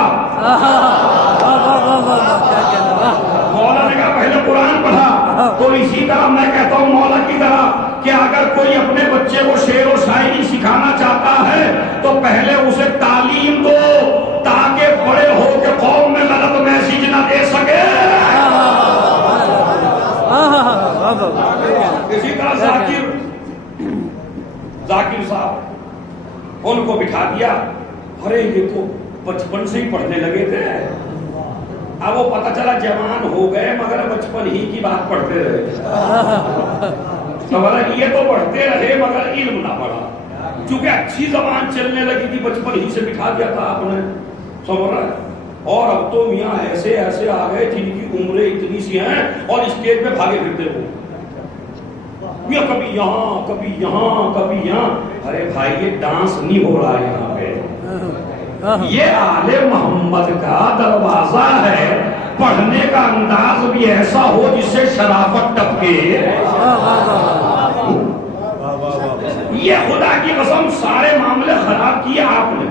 مولا نے کہا پہلے قرآن پڑھا. تو اسی طرح میں کہتا ہوں مولا کی طرح کہ اگر کوئی اپنے بچے کو شعر و شاعری سکھانا چاہتا ہے تو پہلے اسے تعلیم دو تاکہ بڑے ہو کے قوم میں غلط میسج نہ دے سکے. اسی طرح ذاکر صاحب ان کو بٹھا دیا. ارے یہ تو بچپن سے ہی پڑھنے لگے تھے, اب وہ پتہ چلا جوان ہو گئے مگر بچپن ہی کی بات پڑھتے رہے. یہ تو پڑھتے رہے مگر علم نہ پڑھا. چونکہ اچھی زبان چلنے لگی تھی بچپن ہی سے بٹھا دیا تھا آپ نے. سمجھ رہا ہے. اور اب تو میاں ایسے ایسے آ گئے جن کی عمریں اتنی سی ہیں اور اسٹیج پہ بھاگے پھرتے ہو. میاں کبھی یہاں کبھی یہاں کبھی یہاں. ارے بھائی یہ ڈانس نہیں ہو رہا ہے یہاں پہ, یہ آل محمد کا دروازہ ہے. پڑھنے کا انداز بھی ایسا ہو جس سے شرافت ٹپکے. یہ خدا کی قسم سارے معاملے خراب کیے آپ نے.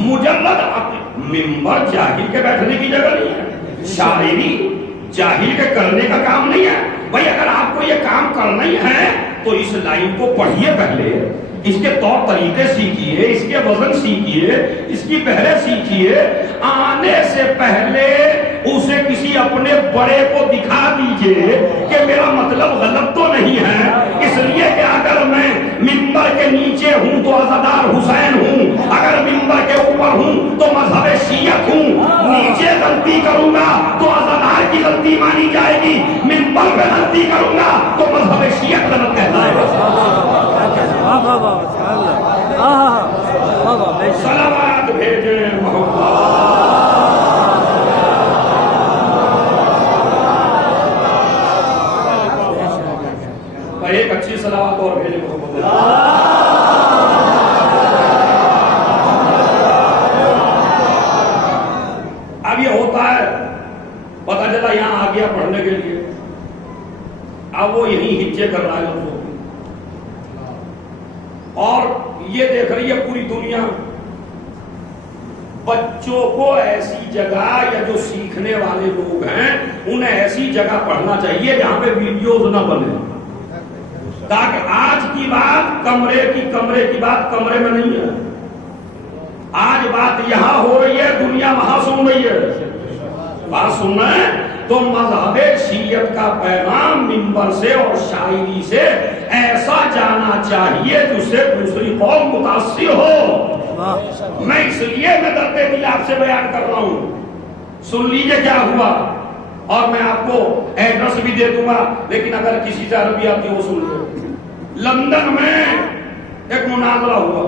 مجلد ممبر جاہل کے بیٹھنے کی جگہ نہیں ہے. شاعری جاہل کے کرنے کا کام نہیں ہے. بھائی اگر آپ کو یہ کام کرنا ہی ہے تو اس لائن کو پڑھیے, پہلے اس کے طور طریقے سیکھیے, اس کے وزن سیکھیے, اس کی پہلے سیکھیے. آنے سے پہلے اسے کسی اپنے بڑے کو دکھا دیجئے کہ میرا مطلب غلط تو نہیں ہے. اس لیے کہ اگر میں ممبر کے نیچے ہوں تو عزادار حسین ہوں، اگر ممبر کے اوپر ہوں تو مذہب شیعت ہوں. نیچے غلطی کروں گا تو عزادار کی غلطی مانی جائے گی، ممبر پہ غلطی کروں گا تو مذہب شیعت غلط کہتا ہے. واہ واہ واہ سبحان اللہ. واہ واہ بے شک. صلوات بھیجیں محمد. ایک اچھی صلوات اور بھیجیں محمد. اب یہ ہوتا ہے، پتہ چلا یہاں آ گیا پڑھنے کے لیے، اب وہ یہیں ہچے کر رہا ہے لفظوں کی، اور یہ دیکھ رہی ہے پوری دنیا بچوں کو ایسی جگہ، یا جو سیکھنے والے لوگ ہیں انہیں ایسی جگہ پڑھنا چاہیے جہاں پہ ویڈیوز نہ بنے، تاکہ آج کی بات کمرے کی بات کمرے میں نہیں ہے، آج بات یہاں ہو رہی ہے، دنیا وہاں سن رہی ہے. بات سننا ہے تو مذہب شیعت کا پیغام منبر سے اور شاعری سے ایسا جانا چاہیے جس سے دوسری قوم متاثر ہو. میں اس لیے میں درد دل آپ سے بیان کر رہا ہوں. سن لیجئے کیا ہوا، اور میں آپ کو ایڈریس بھی دے دوں گا، لیکن اگر کسی سے عربی آتی ہے وہ سن لو. لندن میں ایک مناظرہ ہوا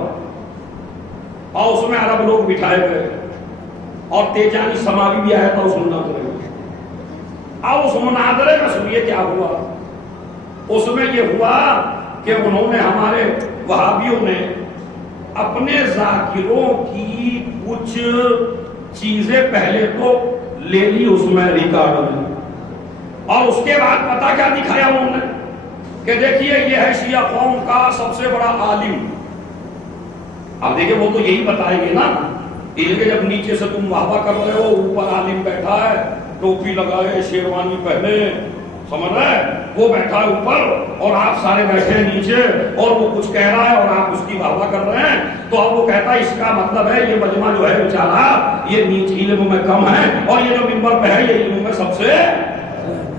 اور اس میں عرب لوگ بٹھائے گئے اور تیجانی سماوی بھی آیا تھا اس مناظرے میں. اب اس مناظرے میں سنیے کیا ہوا. اس میں یہ ہوا کہ انہوں نے، ہمارے وہابیوں نے اپنے ذاکروں کی کچھ چیزیں پہلے تو لے لی اس میں ریکارڈ میں، اور اس کے بعد پتہ کیا دکھایا انہوں نے کہ دیکھیے یہ ہے شیعہ قوم کا سب سے بڑا عالم. اب دیکھیں وہ تو یہی بتائیں گے نا، کہ جب نیچے سے تم واہ کر رہے ہو، اوپر عالم بیٹھا ہے، ٹوپی لگائے، شیروانی پہنے، سمجھ رہے، وہ بیٹھا ہے اوپر اور آپ سارے بیٹھے ہیں نیچے، اور وہ کچھ کہہ رہا ہے اور آپ اس کی واہ کر رہے ہیں. تو اب وہ کہتا ہے اس کا مطلب ہے یہ مجمع جو ہے بیچارہ یہ نیچے علم میں کم ہے، اور یہ جو منبر پہ ہے یہ علم میں سب سے.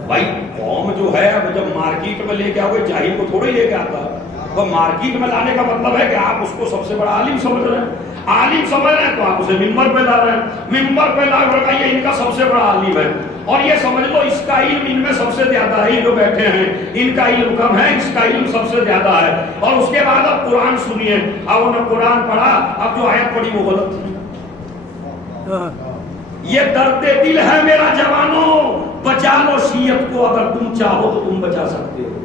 بھائی قوم جو ہے اب جب مارکیٹ میں لے کے آؤ، کوئی جاہل کو تھوڑی لے کے آتا ہے. تو مارکیٹ میں لانے کا مطلب ہے کہ آپ اس کو سب سے بڑا عالم سمجھ رہے ہیں. عالم سمجھ رہے ہیں تو آپ اسے ممبر پہ لا رہے ہیں. ممبر پہ لا کر یہ ان کا سب سے بڑا عالم ہے، اور یہ سمجھ لو اس کا علم ان میں سب سے زیادہ ہے. جو بیٹھے ہیں ان کا علم کم ہے، اس کا علم سب سے زیادہ ہے. اور اس کے بعد اب قرآن سنیے. اب انہوں نے قرآن پڑھا، اب جو آیت پڑھی وہ غلط تھی. یہ درد دل ہے میرا جوانوں، بچا لو شیعت کو، اگر تم چاہو تو تم بچا سکتے ہو.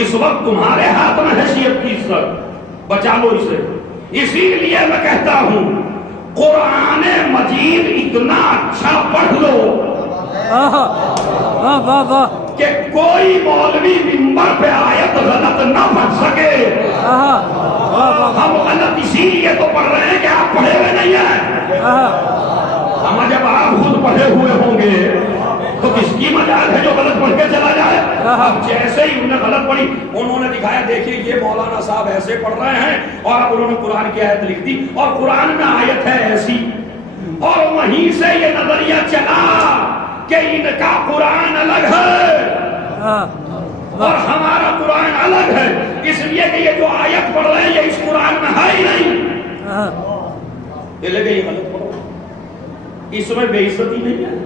اس وقت تمہارے ہاتھ میں ہے شیعت کی عزت، بچا لو اسے. اسی لیے میں کہتا ہوں قرآن مجید اتنا اچھا پڑھ لو کہ کوئی مولوی منبر پہ آیت غلط نہ پڑھ سکے. ہم غلط اسی لیے تو پڑھ رہے ہیں کہ آپ پڑھے ہوئے نہیں ہیں. ہم جب آپ خود پڑھے ہوئے ہوں گے تو کس کی مجال ہے جو غلط پڑھ کے چلا جائے. اب جیسے ہی انہوں نے غلط پڑھی، انہوں نے دکھایا دیکھیے یہ مولانا صاحب ایسے پڑھ رہے ہیں، اور اب انہوں نے قرآن کی آیت لکھ دی، اور قرآن میں آیت ہے ایسی، اور وہیں سے یہ نظریہ چلا کہ ان کا قرآن الگ ہے اور ہمارا قرآن الگ ہے، اس لیے کہ یہ جو آیت پڑھ رہے ہیں یہ اس قرآن میں ہے ہی نہیں. یہ لگے یہ غلط پڑھو، اس میں بے عزتی نہیں ہے.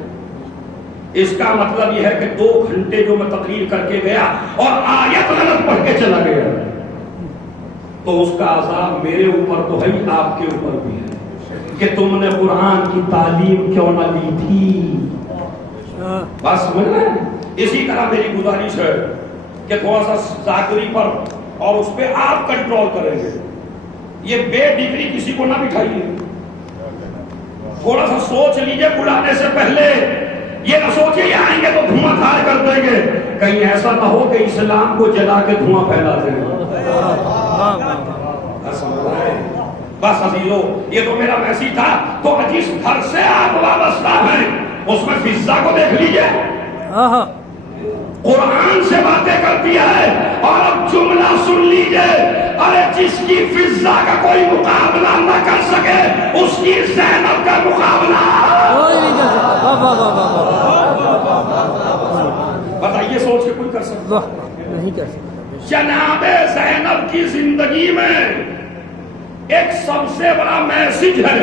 اس کا مطلب یہ ہے کہ 2 گھنٹے جو میں تقریر کر کے گیا اور آیت غلط پڑھ کے چلا گیا، تو اس کا عذاب میرے اوپر تو ہے ہی، آپ کے اوپر بھی ہے کہ تم نے قرآن کی تعلیم کیوں نہ لی تھی. بس سمجھ رہے ہیں. اسی طرح میری گزارش ہے کہ تھوڑا سا ذاکری پر اور اس پہ آپ کنٹرول کریں گے. یہ بے ڈگری کسی کو نہ بٹھائیے. تھوڑا سا سوچ لیجئے بلانے سے پہلے. یہ نہ سوچے یہ آئیں گے تو دھواں دھار کر دیں گے، کہیں ایسا نہ ہو کہ اسلام کو جلا کے دھواں پھیلا دیں گے. بس عزیزو یہ تو میرا میسیج تھا. تو جس گھر سے آپ وابستہ ہیں اس میں فضا کو دیکھ لیجئے، قرآن سے باتیں کرتی ہے. اور اب جملہ سن لیجئے، ارے جس کی فضا کا کوئی مقابلہ نہ کر سکے اس کی زینب کا مقابلہ کوئی نہیں کر سکتا. بتائیے، سوچ کے کوئی کر سکتا نہیں کر سکتا. جناب زینب کی زندگی میں ایک سب سے بڑا میسج ہے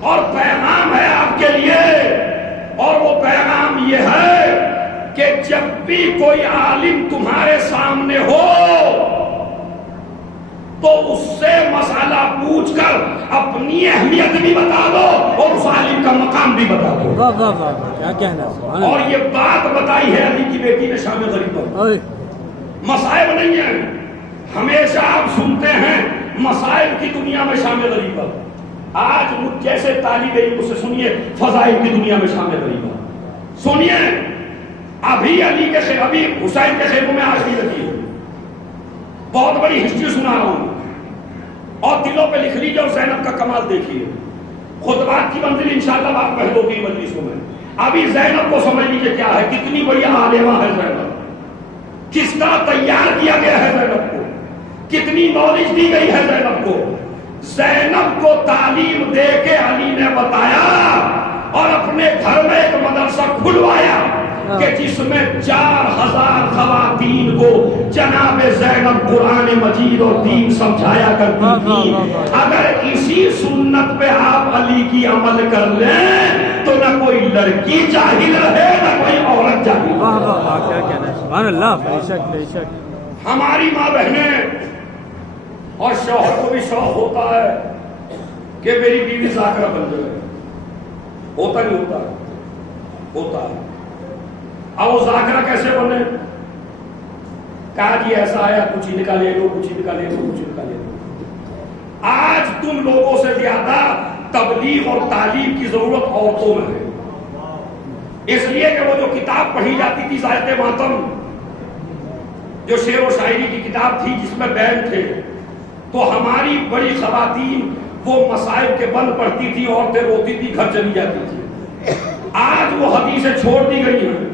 اور پیغام ہے آپ کے لیے، اور وہ پیغام یہ ہے کہ جب بھی کوئی عالم تمہارے سامنے ہو تو اس سے مسئلہ پوچھ کر اپنی اہمیت بھی بتا دو اور اس عالم کا مقام بھی بتا دو۔ واہ واہ واہ واہ، کیا کہنا ہے، سبحان اور اللہ۔ یہ بات بتائی ہے علی کی بیٹی نے شام غریب پر، اوئے، مسائل نہیں ہیں۔ ہمیشہ آپ سنتے ہیں مسائل کی دنیا میں شام غریب پر، آج مجھ جیسے طالب علم سے سنیے فضائل کی دنیا میں شام غریب پر سنیے۔ ابھی علی کے خیموں، ابھی حسین کے خیموں میں آج بھی لگی ہے، بہت بڑی ہسٹری سنا رہا ہوں اور دلوں پہ لکھ لیجیے اور زینب کا کمال دیکھیے۔ خطبات کی منزل انشاءاللہ آپ کہہ دو گی مجلسوں میں۔ ابھی زینب کو سمجھ لیجیے کیا ہے، کتنی بڑی عالمہ ہے زینب، کس طرح تیار کیا گیا ہے زینب کو، کتنی نالج دی گئی ہے زینب کو۔ زینب کو تعلیم دے کے علی نے بتایا اور اپنے گھر میں ایک مدرسہ کھلوایا کہ جس میں 4000 خواتین کو جناب زینب قرآن مجید اور دین سمجھایا کرتی تھی۔ اگر اسی سنت پہ آپ علی کی عمل کر لیں تو نہ کوئی لڑکی جاہل رہے نہ کوئی عورت جاہل۔ واہ واہ واہ، کیا کہنا ہے، سبحان اللہ، بے شک بے شک۔ ہماری ماں بہنیں اور شوہر کو بھی شوق ہوتا ہے کہ میری بیوی ذاکرہ بن جائے، ہوتا نہیں ہوتا؟ ہوتا ہے۔ اب وہ ذاکرہ کیسے بنے؟ کہا جی ایسا ہے، کچھ ان کا لے لو، کچھ ان کا لے لو، کچھ ان کا لے لو۔ آج تم لوگوں سے زیادہ تبلیغ اور تعلیم کی ضرورت عورتوں میں ہے، اس لیے کہ وہ جو کتاب پڑھی جاتی تھی ذائقے ماتم، جو شعر و شاعری کی کتاب تھی جس میں بیان تھے، تو ہماری بڑی خواتین وہ مسائل کے بند پڑھتی تھی، عورتیں روتی تھی، گھر چلی جاتی تھی۔ آج وہ حدیثیں چھوڑ دی گئی ہیں،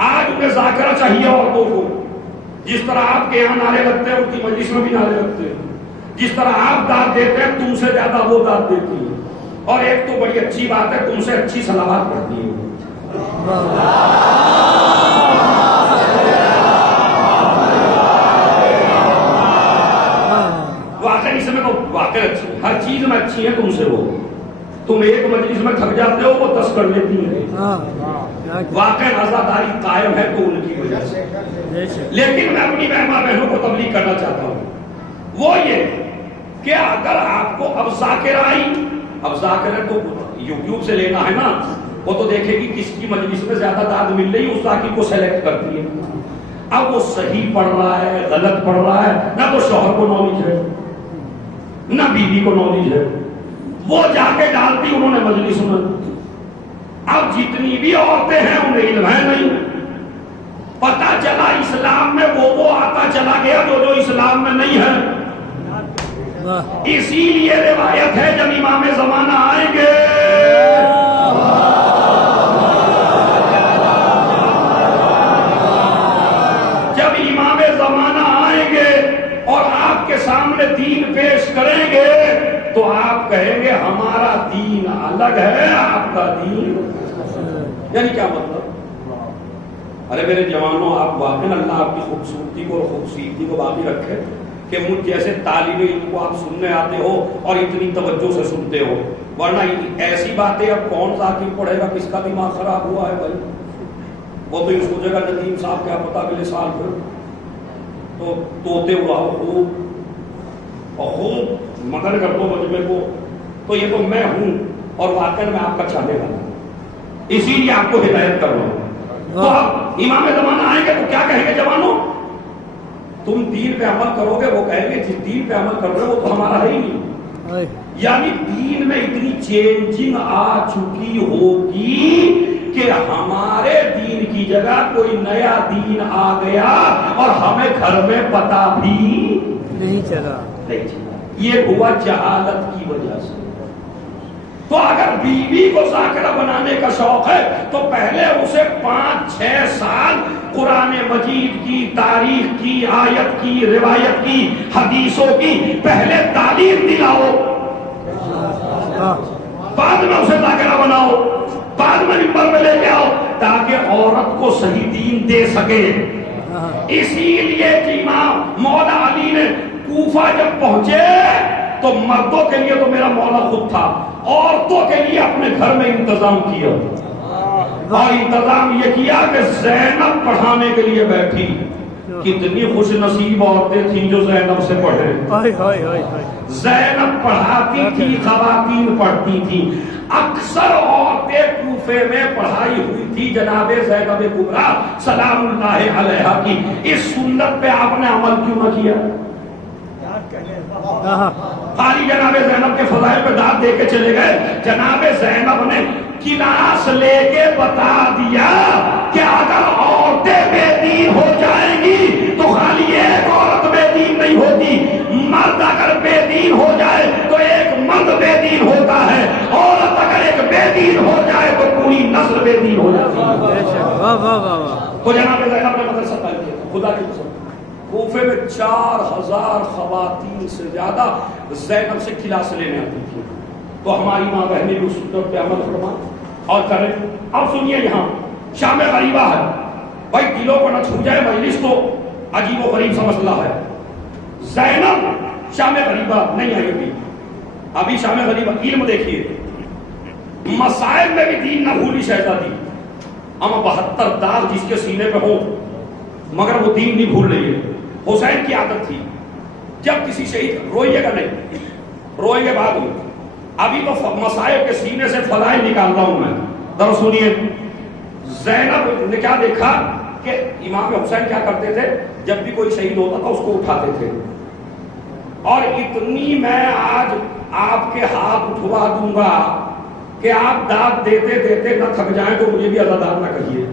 آج انہیں ذاکرہ چاہیے عورتوں کو۔ جس طرح آپ کے یہاں نعرے لگتے ہیں ان کی مجلس میں بھی نعرے لگتے ہیں، جس طرح آپ داد دیتے ہیں تم سے زیادہ وہ داد دیتی ہے، اور ایک تو بڑی اچھی بات ہے تم سے اچھی صلوات پڑھتی ہے۔ واقعی اس میں تو واقعی اچھی ہے، ہر چیز میں اچھی ہے تم سے وہ، تم ایک مجلس میں تھک جاتے ہو وہ 10 کر لیتی ہیں۔ واقعی آزاداری قائم ہے تو ان کی وجہ سے۔ لیکن میں اپنی مہمان بہنوں کو تبلیغ کرنا چاہتا ہوں، وہ یہ کہ اگر آپ کو اب ذاکرہ آئی، اب ذاکرہ تو یوٹیوب سے لینا ہے نا، وہ تو دیکھے گی کس کی مجلس میں زیادہ داد مل رہی، اس ذاکر کو سلیکٹ کرتی ہے۔ اب وہ صحیح پڑھ رہا ہے غلط پڑھ رہا ہے، نہ تو شوہر کو نالج ہے نہ بیوی کو نالج ہے، وہ جا کے ڈالتی انہوں نے مجلس میں۔ اب جتنی بھی عورتیں ہیں انہیں علم ہے نہیں، پتا چلا اسلام میں وہ آتا چلا گیا جو اسلام میں نہیں ہے۔ اسی لیے روایت ہے جب امام زمانہ آئیں گے اور آپ کے سامنے دین پیش کریں گے تو آپ کہیں گے ہمارا دین الگ ہے، آپ کا دین، یعنی کیا مطلب؟ ارے میرے جوانوں، آپ واقعی اللہ آپ کی خوبصورتی کو اور خوبصورتی کو باقی رکھے کہ مجھ جیسے طالب علم کو آپ سننے آتے ہو اور اتنی توجہ سے سنتے ہو، ورنہ ایسی باتیں اب کون ذاکر پڑھے گا، کس کا دماغ خراب ہوا ہے بھائی؟ وہ تو یہ سوچے گا ندیم صاحب کیا پتا اگلے سال پھر تو توتے اڑاؤ خوب اور خوب مدد کر دو مجمع کو، تو یہ تو میں ہوں اور واقعی میں آپ کا چاہنے والا ہوں، اسی لیے آپ کو ہدایت کر رہا ہوں۔ تو اب امام زمانہ آئیں گے تو کیا کہیں گے جوانوں؟ تم دین پہ عمل کرو گے، وہ کہیں گے جس دین پہ عمل کر رہے ہو وہ تو ہمارا ہے ہی نہیں۔ یعنی دین میں اتنی چینجنگ آ چکی ہوگی کہ ہمارے دین کی جگہ کوئی نیا دین آ گیا اور ہمیں گھر میں پتہ بھی نہیں چلا۔ یہ ہوا جہالت کی وجہ سے۔ تو اگر بیوی کو ذاکرہ بنانے کا شوق ہے تو پہلے اسے 5-6 سال قرآن مجید کی، تاریخ کی، آیت کی، روایت کی، حدیثوں کی پہلے تعلیم دلاؤ، بعد میں اسے ذاکرہ بناؤ، بعد میں ممبر میں لے کے آؤ، تاکہ عورت کو صحیح دین دے سکے۔ اسی لیے کہ امام مولا علی نے کوفہ جب پہنچے تو مردوں کے لیے تو میرا مولا خود تھا، عورتوں کے لیے اپنے گھر میں انتظام کیا، اور انتظام یہ کیا کہ زینب پڑھانے کے لیے بیٹھی۔ کتنی خوش نصیب عورتیں تھیں جو زینب سے پڑھے۔ زینب پڑھاتی تھی، خواتین پڑھتی تھیں۔ اکثر عورتیں کوفے میں پڑھائی ہوئی تھی جناب زینب کبریٰ سلام اللہ علیہا کی۔ اس سنت پہ آپ نے عمل کیوں نہ کیا؟ خالی جناب زینب کے فضائل پہ داد دے کے چلے گئے۔ جناب زینب نے کلاس لے کے بتا دیا کہ اگر عورتیں بے دین ہو جائیں گی تو خالی ایک عورت بے دین نہیں ہوتی، مرد اگر بے دین ہو جائے تو ایک مرد بے دین ہوتا ہے، عورت اگر ایک بے دین ہو جائے تو پوری نسل بے دین ہو جاتی ہے۔ تو جناب زینب نے مدرسہ قائم کیا، خدا کی قسم کوفے میں 4000 خواتین سے زیادہ زینب سے کلاس لینے آتی تھی۔ تو ہماری ماں بہنیں بھی اس سنت پہ عمل فرمائیں اور کریں۔ اب سنیے، یہاں شام غریبہ ہے، بھائی دلوں کو نہ چھو جائے، مجلس تو عجیب و غریب سا مسئلہ ہے۔ زینب شام غریبہ نہیں آئی ابھی شام غریبہ علم دیکھیے، مسائل میں بھی دین نہ بھولی شہزادی، اما 72 داغ جس کے سینے پہ ہو مگر وہ دین نہیں بھول رہی ہے۔ حسین کی عادت تھی جب کسی شہید، روئیے گا نہیں، روئیں گے بعد میں، ابھی تو مسائل کے سینے سے فضائل نکال رہا ہوں میں، ذرا سنیے۔ زینب نے کیا دیکھا کہ امام حسین کیا کرتے تھے، جب بھی کوئی شہید ہوتا تھا اس کو اٹھاتے تھے، اور اتنی میں آج آپ کے ہاتھ اٹھوا دوں گا کہ آپ داد دیتے دیتے نہ تھک جائیں تو مجھے بھی عزادار نہ کہیے۔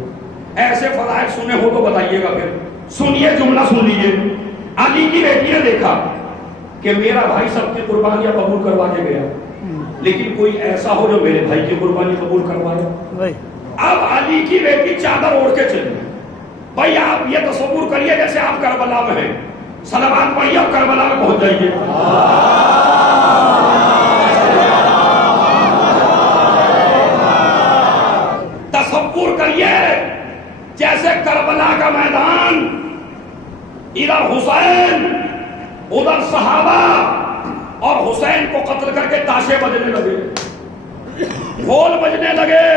ایسے فضائل سنے ہو تو بتائیے گا۔ پھر سنیے، جملہ سن لیجیے۔ علی کی بیٹی نے دیکھا کہ میرا بھائی سب کی قربانیاں قبول کروا کے گیا، لیکن کوئی ایسا ہو جو میرے بھائی کی قربانی قبول کروائے۔ اب علی کی بیٹی چادر اوڑھ کے چلی۔ بھائی آپ یہ تصور کریے جیسے آپ کربلا میں ہیں، صلوات پڑھیے اور کربلا میں پہنچ جائیے۔ تصور کریے جیسے کربلا کا میدان، ادھر حسین ادھر صحابہ، اور حسین کو قتل کر کے تاشے بجنے لگے، ڈھول بجنے لگے،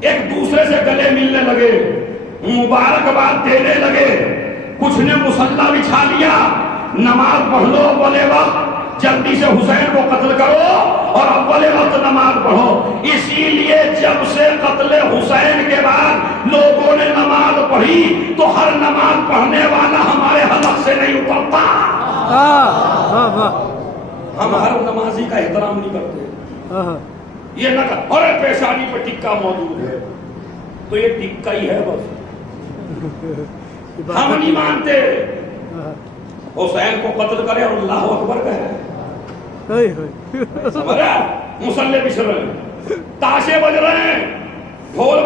ایک دوسرے سے گلے ملنے لگے، مبارکباد دینے لگے۔ کچھ نے مصلی بچھا لیا، نماز پڑھ لو اول وقت، جلدی سے حسین کو قتل کرو اور اول وقت نماز پڑھو۔ اسی لیے جب سے قتل حسین کے بعد لوگوں نے نماز پڑھی تو ہر نماز پڑھنے والا ہمارے حلق سے نہیں اترتا۔ ہم ہر نمازی کا احترام نہیں کرتے، یہ نہ کہ اور پیشانی پہ ٹکا موجود ہے تو یہ ٹکا ہی ہے بس، ہم نہیں مانتے۔ حسین کو قتل کرے اور اللہ اکبر کہے، مسلح بچھ رہے ہیں، تاشے بج رہے ہیں، ڈھول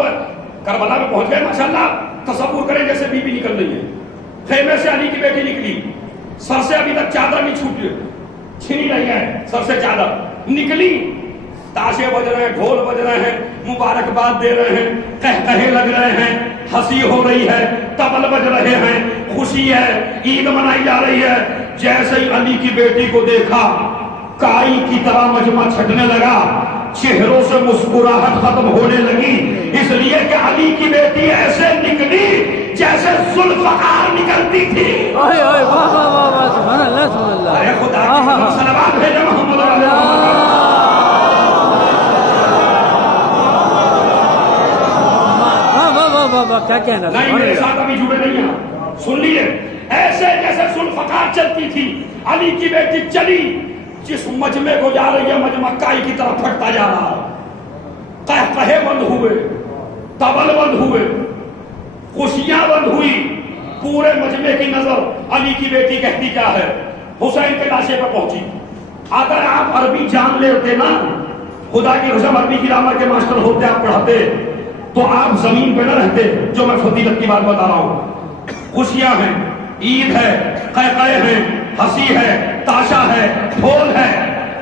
کربلا میں پہنچ گئے۔ ماشاءاللہ تصور کریں جیسے بی بی نکل رہی ہے خیمے سے، علی کی بیٹی نکلی، سر سے ابھی تک چادر نہیں چھوٹی، چھینی نہیں ہے سر سے چادر، نکلی، تاشے بج رہے ہیں، ڈھول بج رہے ہیں، مبارکباد دے رہے ہیں، قہقہے لگ رہے ہیں، ہنسی ہو رہی ہے، طبل بج رہے ہیں، خوشی ہے، عید منائی جا رہی ہے۔ جیسے ہی علی کی بیٹی کو دیکھا کائی کی طرح مجمع چھٹنے لگا، چہروں سے مسکراہٹ ختم ہونے لگی، اس لیے کہ علی کی بیٹی ایسے نکلی جیسے ذوالفقار نکلتی تھی۔ سبحان اللہ سبحان اللہ، ارے خدا کی صلوات بھیجے محمد علیہ کیا کہنا۔ نہیں، میرے ساتھ ابھی جڑے نہیں ہیں، سن لیے۔ ایسے جیسے ذوالفقار چلتی تھی علی کی بیٹی چلی، جس مجمع کو جا رہی ہے مجمع کائی کی طرف پھٹتا جا رہا، قہقہے بند ہوئے، طبل بند ہوئے، خوشیاں بند ہوئی، پورے مجمع کی نظر علی کی بیٹی کہتی کیا ہے، حسین کے لاشے پر پہنچی۔ اگر آپ عربی جان لیتے نا، خدا کی قسم عربی گرامر کے ماسٹر ہوتے، آپ پڑھاتے تو آپ زمین پہ نہ رہتے جو میں فضیلت کی بات بتا رہا ہوں۔ خوشیاں ہیں، عید ہے، قہقہے ہیں، ہنسی ہے، تاشا ہے، ڈھول ہے۔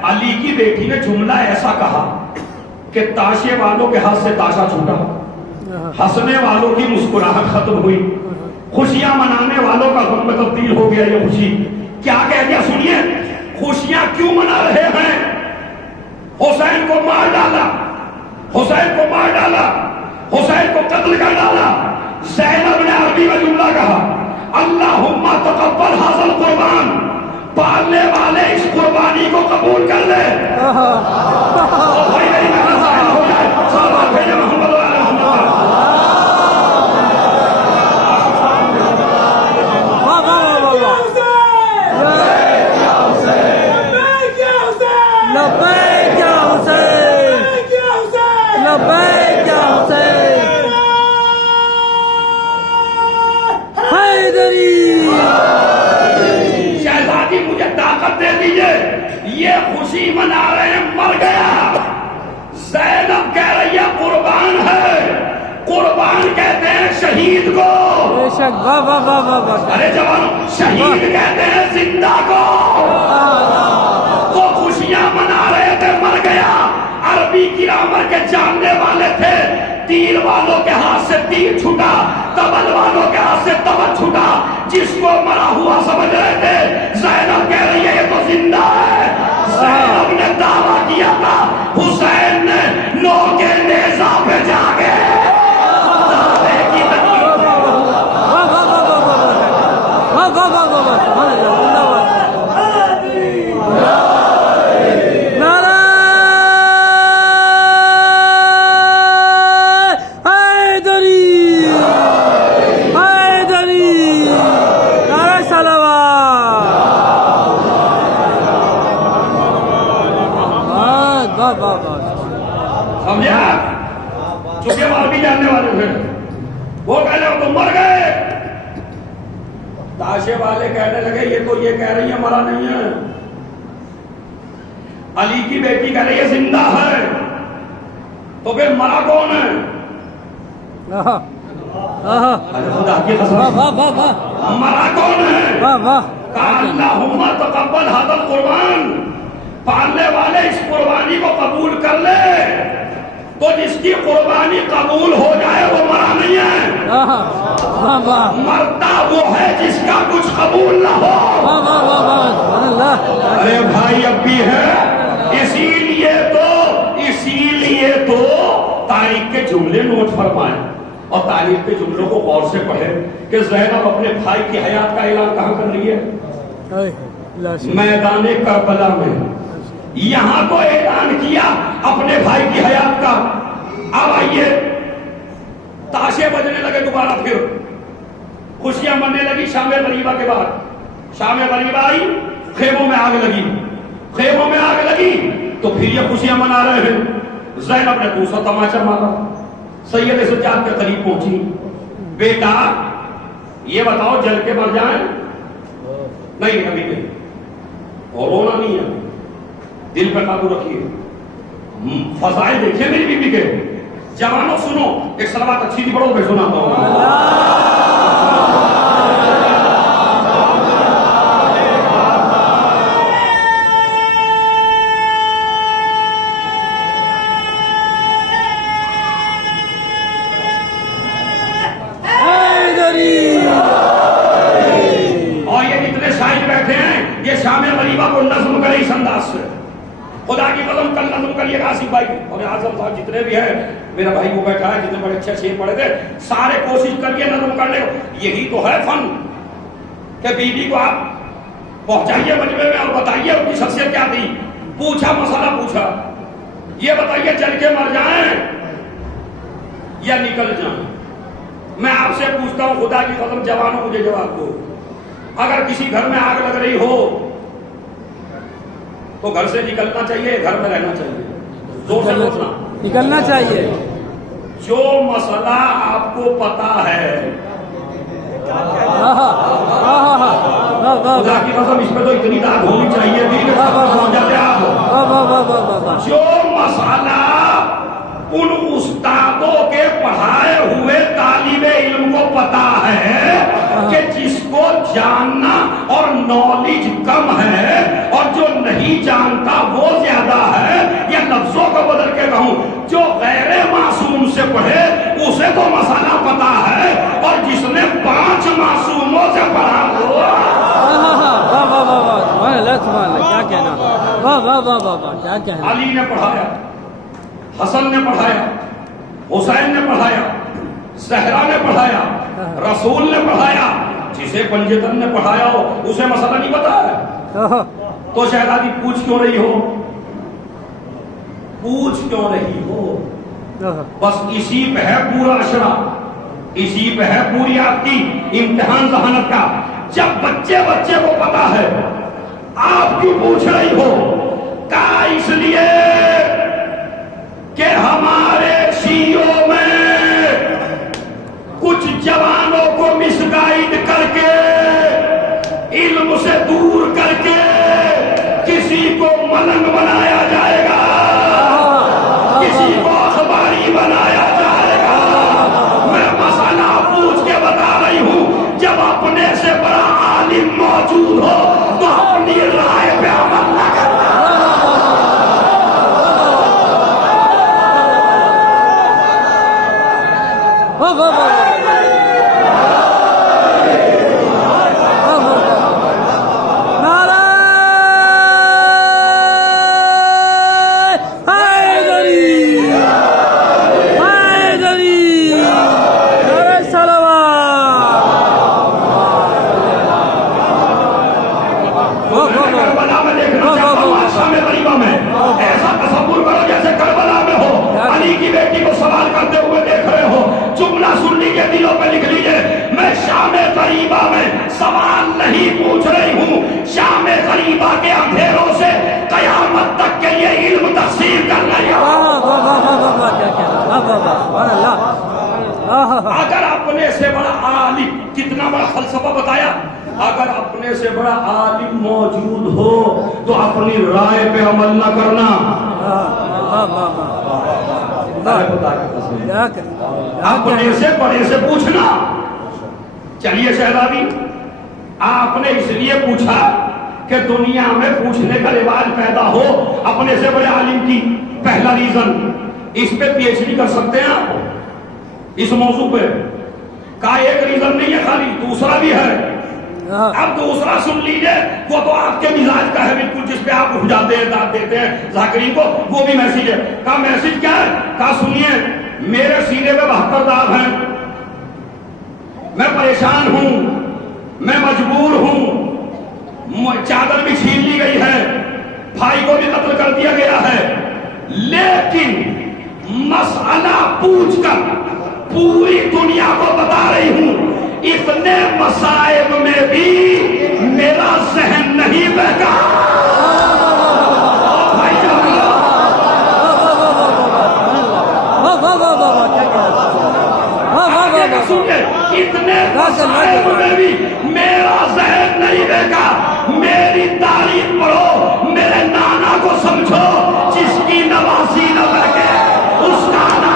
علی کی بیٹی نے جملہ ایسا کہا کہ تاشے والوں کے ہاتھ سے تاشا چھوٹا، ہنسنے والوں کی مسکراہٹ ختم ہوئی، خوشیاں منانے والوں کا غم میں تبدیل ہو گیا یہ خوشی. کیا کہہ دیا سنیے, خوشیاں کیوں منا رہے ہیں؟ حسین کو مار ڈالا, حسین کو مار ڈالا, حسین کو قتل کر ڈالا. زینب نے عربی میں جملہ کہا, اللہم تقبل ھذا القربان, پالنے والے اس قربانی کو قبول کر لے. بھائی میری محنت ضائع ہو جائے, صلوات بھیجے محمد و آل محمد. لبیک یا حسین, لبیک یا حسین, حیدری. شہزادی مجھے طاقت دے دیجئے, یہ خوشی منا رہے ہیں مر گیا. زینب کہہ رہی ہے قربان ہے. قربان کہتے ہیں شہید کو. بے شک, واہ واہ واہ واہ واہ. ارے جوانوں, شہید کہتے ہیں زندہ کو. وہ خوشیاں منا رہے تھے مر گیا. عربی گرامر کے جاننے والے تھے. تیر والوں کے ہاتھ سے تیر چھوٹا, تبل والوں کے ہاتھ سے تبل چھوٹا. جس کو مرا ہوا سمجھ رہے تھے, زینب کہہ رہی ہے یہ تو زندہ ہے. زینب نے دعویٰ کیا تھا, حسین نے نو کے نیزہ پہ جا کے دعوے کی تکلیف. واہ واہ واہ واہ واہ واہ واہ واہ واہ, سبحان اللہ, زندہ باد. نعرہ حیدری, حیدری, نعرہ صلوات. واہ واہ واہ. سمجھا؟ چونکہ وہ عربی جاننے والے تھے, وہ کہہ رہے ہو تم مر گئے. تاشے والے کہنے لگے یہ تو یہ کہہ رہی ہے مرا نہیں ہے. علی کی بیٹی کہہ رہی ہے زندہ ہے. تو پھر مرا کون ہے؟ آہا, آہا, ارے خدا کی واہ قسم, واہ واہ واہ, مرا کون ہے؟ واہ واہ. کہا اللہم تقبل ھذا القربان, پالنے والے اس قربانی کو قبول کر لے. تو جس کی قربانی قبول ہو جائے وہ مرا نہیں ہے. آہا, واہ واہ, مرتا وہ ہے جس کا کچھ قبول نہ ہو. واہ واہ واہ واہ, سبحان اللہ. ارے بھائی اب بھی ہے. اسی لیے تو تاریخ کے جملے نوٹ فرمائیں اور تاریخ کے جملوں کو غور سے پڑھیں کہ زینب اپنے بھائی کی حیات کا اعلان کہاں کر رہی ہے؟ میدان کربلا میں. یہاں تو اعلان کیا اپنے بھائی کی حیات کا. اب آئیے, تاشے بجنے لگے دوبارہ, پھر خوشیاں مننے لگی. شام غریبہ کے بعد شام غریبہ آئی, خیموں میں آگ لگی, خیموں میں آگ لگی تو پھر یہ خوشیاں منا رہے ہیں. زینب نے دوسرا تماچا مارا, سید سجاد کے قریب پہنچی. بیٹا یہ بتاؤ جل کے مر جائیں؟ نہیں ابھی نہیں, اور رونا نہیں ہے, دل پہ قابو رکھیے. فضائل دیکھیے میری بیوی کے. جوانوں سنو, ایک صلوات اچھی تھی پڑھو, میں سناتا ہوں. شام غریبہ کو نظم کرے اس انداز سے. خدا کی قسم کل نظم کریے گا آصف بھائی اور اعظم صاحب جتنے بھی ہیں, میرا بھائی وہ بیٹھا ہے جتنے بڑے اچھے شعر پڑھے تھے, سارے کوشش کریے نظم کرنے کو. یہی تو ہے فن کہ بیوی کو آپ پہنچائیے مجمع میں اور بتائیے ان کی شخصیت کیا تھی. پوچھا مسئلہ پوچھا, یہ بتائیے چل کے مر جائیں یا نکل جائیں. میں آپ سے پوچھتا ہوں خدا کی قسم جوانوں مجھے جواب دو. اگر کسی گھر میں آگ لگ رہی ہو تو گھر سے نکلنا چاہیے, گھر میں رہنا چاہیے؟ زور سے بولنا. نکلنا چاہیے. جو مسئلہ آپ کو پتا ہے, خدا کی قسم اس پہ تو اتنی داد ہونی چاہیے تھی کہ پہنچ جاتے آپ. جو مسئلہ ان استادوں کے پڑھائے ہوئے طالب علم کو پتا ہے کہ جس کو جاننا اور نالج کم ہے اور جو نہیں جانتا وہ زیادہ ہے, یا لفظوں کو بدل کے کہوں جو غیر معصوم سے پڑھے اسے تو مسئلہ پتا ہے, اور جس نے 5 کیا کہنا علی نے پڑھایا، حسن نے پڑھایا، حسین نے پڑھایا، زہرا نے پڑھایا، رسول نے پڑھایا. جسے پنجتن نے پڑھایا ہو اسے مسئلہ نہیں پتا ہے تو شہزادی پوچھ کیوں رہی ہو؟ پوچھ کیوں رہی ہو؟ بس اسی پہ ہے پورا اشرا، اسی پہ ہے پوری آپ کی امتحان ذہانت کا. جب بچے کو پتا ہے آپ کیوں پوچھ رہی ہو؟ کہا اس لیے کہ ہمارے شیعوں میں کچھ جوانوں کو مس گائیڈ کر کے، علم سے دور کر کے کسی کو ملنگ بنایا جائے گا، کسی کو اخباری بنایا جائے گا. میں مسئلہ پوچھ کے بتا رہی ہوں. جب اپنے سے بڑا عالم موجود ہو تو اپنی رائے پہ عمل نہ کرنا. ایسا تصور کرو جیسے کربلا میں ہو، علی کی بیٹی کو سوال کرتے ہوئے دیکھ رہے ہو. جملہ سن لیجیے، دلوں پہ لکھ لیجیے. میں شام غریبہ میں سوال نہیں پوچھ رہی ہوں، شام غریبہ کے اندھیروں سے قیامت تک کے لیے علم تقسیم کر رہی ہوں. اگر اپنے سے بڑا عالم، کتنا بڑا فلسفہ بتایا، اگر اپنے سے بڑا عالم موجود ہو تو اپنی رائے پہ عمل نہ کرنا. اپنے سے بڑے سے پوچھنا. چلیے شہزادی، آپ نے اس لیے پوچھا کہ دنیا میں پوچھنے کا رواج پیدا ہو اپنے سے بڑے عالم کی. پہلا ریزن، اس پہ پی ایچ ڈی کر سکتے ہیں آپ اس موضوع پہ. کا ایک ریزن نہیں ہے خالی، دوسرا بھی ہے. اب دوسرا سن لیجئے، وہ تو آپ کے مزاج کا ہے بالکل، جس پہ آپ اٹھ جاتے ہیں، داد دیتے ہیں ذاکرین کو. وہ بھی میسیج ہے. کہا میسیج کیا ہے؟ کہا سنیے، میرے سینے پہ 72 داغ ہیں، میں پریشان ہوں، میں مجبور ہوں، چادر بھی چھین لی گئی ہے، بھائی کو بھی قتل کر دیا گیا ہے، لیکن مسئلہ پوچھ کر پوری دنیا کو بتا رہی ہوں. اتنے مصائب میں بھی میرا ذہن نہیں بہکا. اتنے مصائب میں بھی میرا ذہن نہیں بہکا. میری تعریف پڑھو، میرے نانا کو سمجھو. جس کی نواسی نہ بہکے اس کا نانا.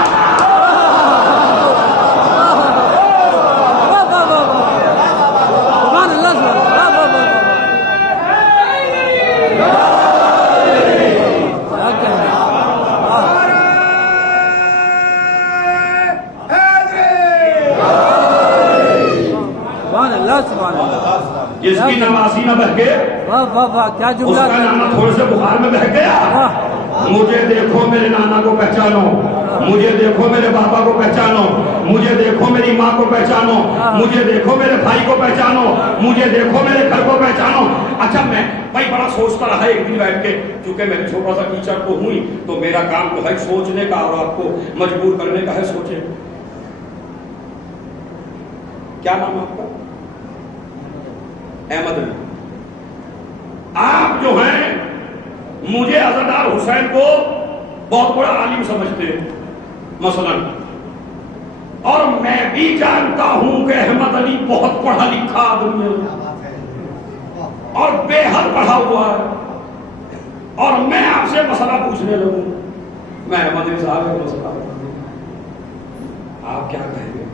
جس کی نواسی نہ بہکے اس کا نانا تھوڑے سے بخار میں بہک گیا. مجھے دیکھو میرے نانا کو پہچانو، مجھے دیکھو میرے بابا کو پہچانو، مجھے دیکھو میری ماں کو پہچانو، مجھے دیکھو میرے بھائی کو پہچانو، مجھے دیکھو میرے گھر کو پہچانو. اچھا میں بھائی بڑا سوچتا رہا ایک دن بیٹھ کے، چونکہ میں چھوٹا سا ٹیچر تو ہوئی تو میرا کام تو ہے سوچنے کا اور آپ کو مجبور کرنے کا ہے. سوچے. کیا نام ہے آپ کا؟ احمد علی. آپ جو ہیں مجھے عزادار حسین کو بہت بڑا عالم سمجھتے ہیں مثلا، اور میں بھی جانتا ہوں کہ احمد علی بہت پڑھا لکھا آدمی ہے اور بے حد پڑھا ہوا ہے. اور میں آپ سے مسئلہ پوچھنے لگوں، میں احمد علی صاحب کا مسئلہ آپ کیا کہیں گے؟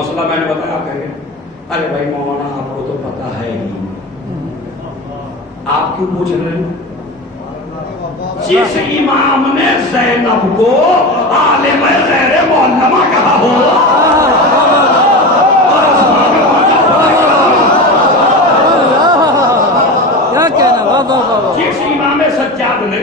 مسئلہ میں نے بتایا، کہیں گے ارے بھائی مولانا آپ کو تو پتا ہے ہی، آپ کیوں پوچھ رہے ہیں؟ جس امام نے زینب کو عالم غیر معلمہ کہا ہو، کیا کہنا، جس امام سجاد نے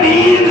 3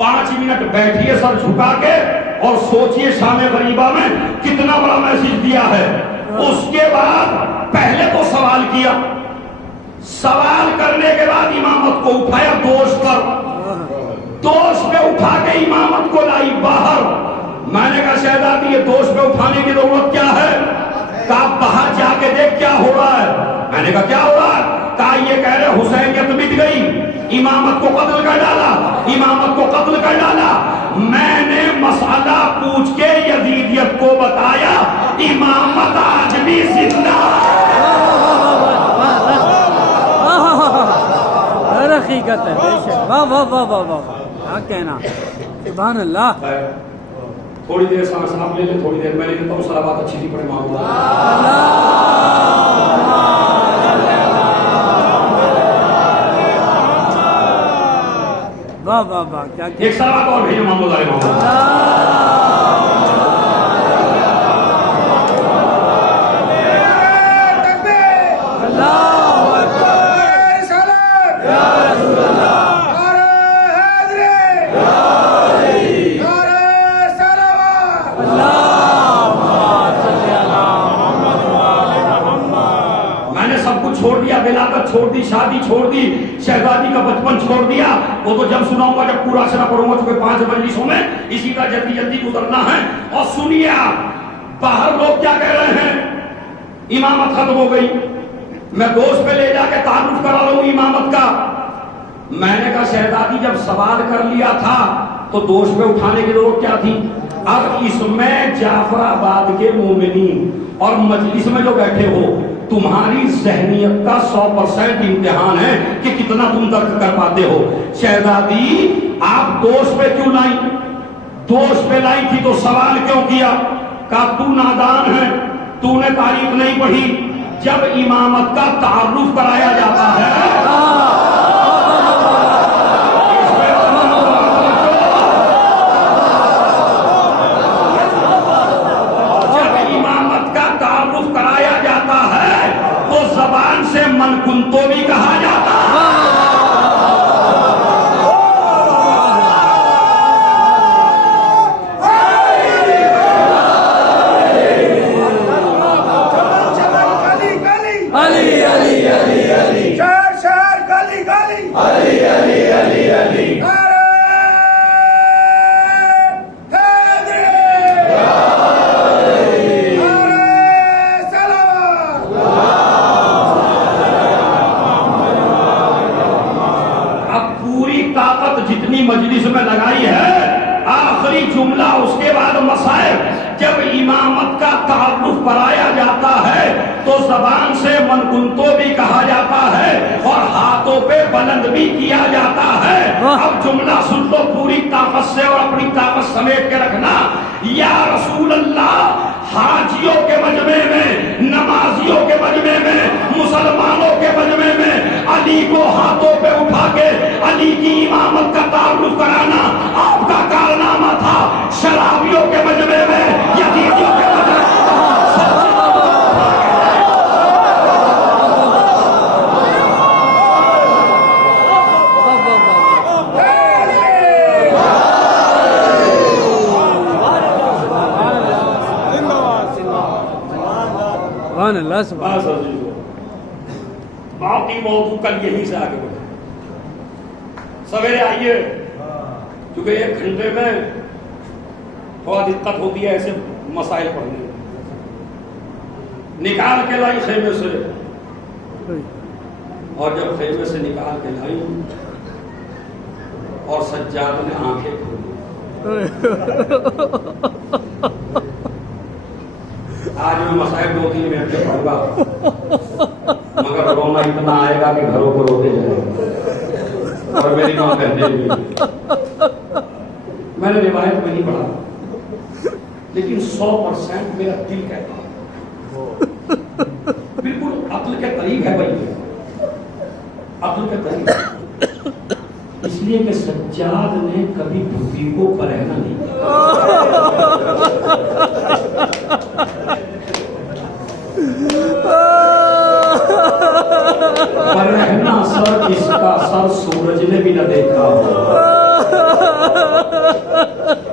5 منٹ بیٹھیے سر جھکا کے اور سوچئے شام غریبہ میں کتنا بڑا میسج دیا ہے. اس کے بعد پہلے تو سوال کیا, سوال کرنے کے بعد امامت کو اٹھایا دوش پر, دوش پہ اٹھا کے امامت کو لائی باہر. میں نے کہا شہزادی یہ دوش پہ اٹھانے کی ضرورت کیا ہے؟ کہا باہر جا کے دیکھ کیا ہو رہا ہے. میں نے کہا کیا ہو رہا ہے؟ کہا یہ کہہ رہے حسینیت مٹ گئی, امامت کو قتل کر ڈالا, امامت کو قتل کر ڈالا. میں نے مسئلہ پوچھ کے یزیدیت کو بتایا, امامت آج بھی زندہ. حقیقت ہے بے شک. واہ واہ واہ واہ واہ, کیا کہنا, سبحان اللہ. تھوڑی دیر سانس آپ لے لیں, تھوڑی دیر میں لے لیتا ہوں. صلوات اچھی سی پڑھے معمول. واہ واہ واہ, کیا ایک صلوات اور بھیجو معمول علیہ محمد. چھوڑ دیا, ولادت چھوڑ دی, شادی چھوڑ دی, شہزادی کا بچپن چھوڑ دیا. وہ تو جب سناؤں گا, جب پورا سنا پڑھوں گا, چونکہ 5 مجلسوں میں اسی کا جلدی جلدی گزرنا ہے. اور سنیے آپ, باہر لوگ کیا کہہ رہے ہیں, امامت ختم ہو گئی, میں دوست پہ لے جا کے تعارف کرا لوں امامت کا. میں نے کہا شہزادی جب سوال کر لیا تھا تو دوست پہ اٹھانے کی ضرورت کیا تھی؟ اب اس میں جعفر آباد کے مومنین اور مجلس میں جو بیٹھے ہو, تمہاری ذہنیت کا 100% امتحان ہے کہ کتنا تم درک کر پاتے ہو. شہزادی آپ دوست پہ کیوں لائی؟ دوست پہ لائی تھی تو سوال کیوں کیا؟ کہا تو نادان ہے, تو نے تاریخ نہیں پڑھی. جب امامت کا تعارف کرایا جاتا ہے, زبان سے من کنتو بھی کہا جاتا ہے. علی علی علی علی, شہر شہر گلی گلی, علی علی علی علی, جتنی مجلس میں لگائی ہے, آخری جملہ اس کے بعد مسائل. جب امامت کا تعارف کرایا جاتا ہے تو زبان سے من کنتو بھی کہا جاتا ہے اور ہاتھوں پہ بلند بھی کیا جاتا ہے. اب جملہ سن لو پوری طاقت سے اور اپنی طاقت سمیٹ کے رکھنا. یا رسول اللہ, حاجیوں کے مجمع میں, نمازیوں کے مجمع میں, مسلمانوں کے مجمع میں علی کو ہاتھوں پہ اٹھا کے علی کی امامت کا تعارف کرانا آپ کا کارنامہ تھا. شرابیوں کے مجمع میں, یزیدیوں کے مجمع میں, سبحان اللہ سبحان اللہ. باقی موضوع کل یہیں سے آگے بڑھے. سویرے آئیے, کیونکہ 1 گھنٹے میں تھوڑا دقت ہوتی ہے ایسے مسائل پڑھنے میں. نکال کے لائی خیمے سے, اور جب خیمے سے نکال کے لائی اور سجاد نے آنکھیں کھولی. آج میں مسائل 2-3 منٹ کے پڑھوں گا, مگر رونا اتنا آئے گا کہ گھروں کو روتے جائیں گے. اور میری ماں کہتے ہوئے, میں نے روایت میں نہیں پڑھا, لیکن 100% میرا دل کہتا ہے, بالکل عقل کے قریب ہے بھائی, عقل کے قریب. اس لیے کہ سجاد نے کبھی بھوتی کو برہنا نہیں برہنا سر جس کا سر سورج نے بھی نہ دیکھا.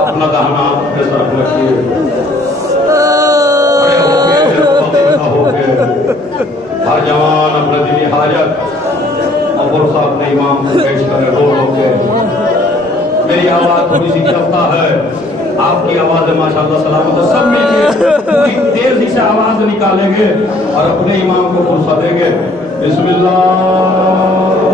اپنا دہنا اپنے سر پر رکھیے. کھڑے ہو کے وقفہ ہو کے ہر جوان اپنے دلی حاجت اور برسہ اپنے امام کو پیش کرے رو رو کے. میری آواز تھوڑی سی چلتا ہے, آپ کی آواز ماشاءاللہ سلامت ہے, سب مل کے پوری تیزی سے آواز نکالیں گے اور اپنے امام کو فرصت دیں گے. بسم اللہ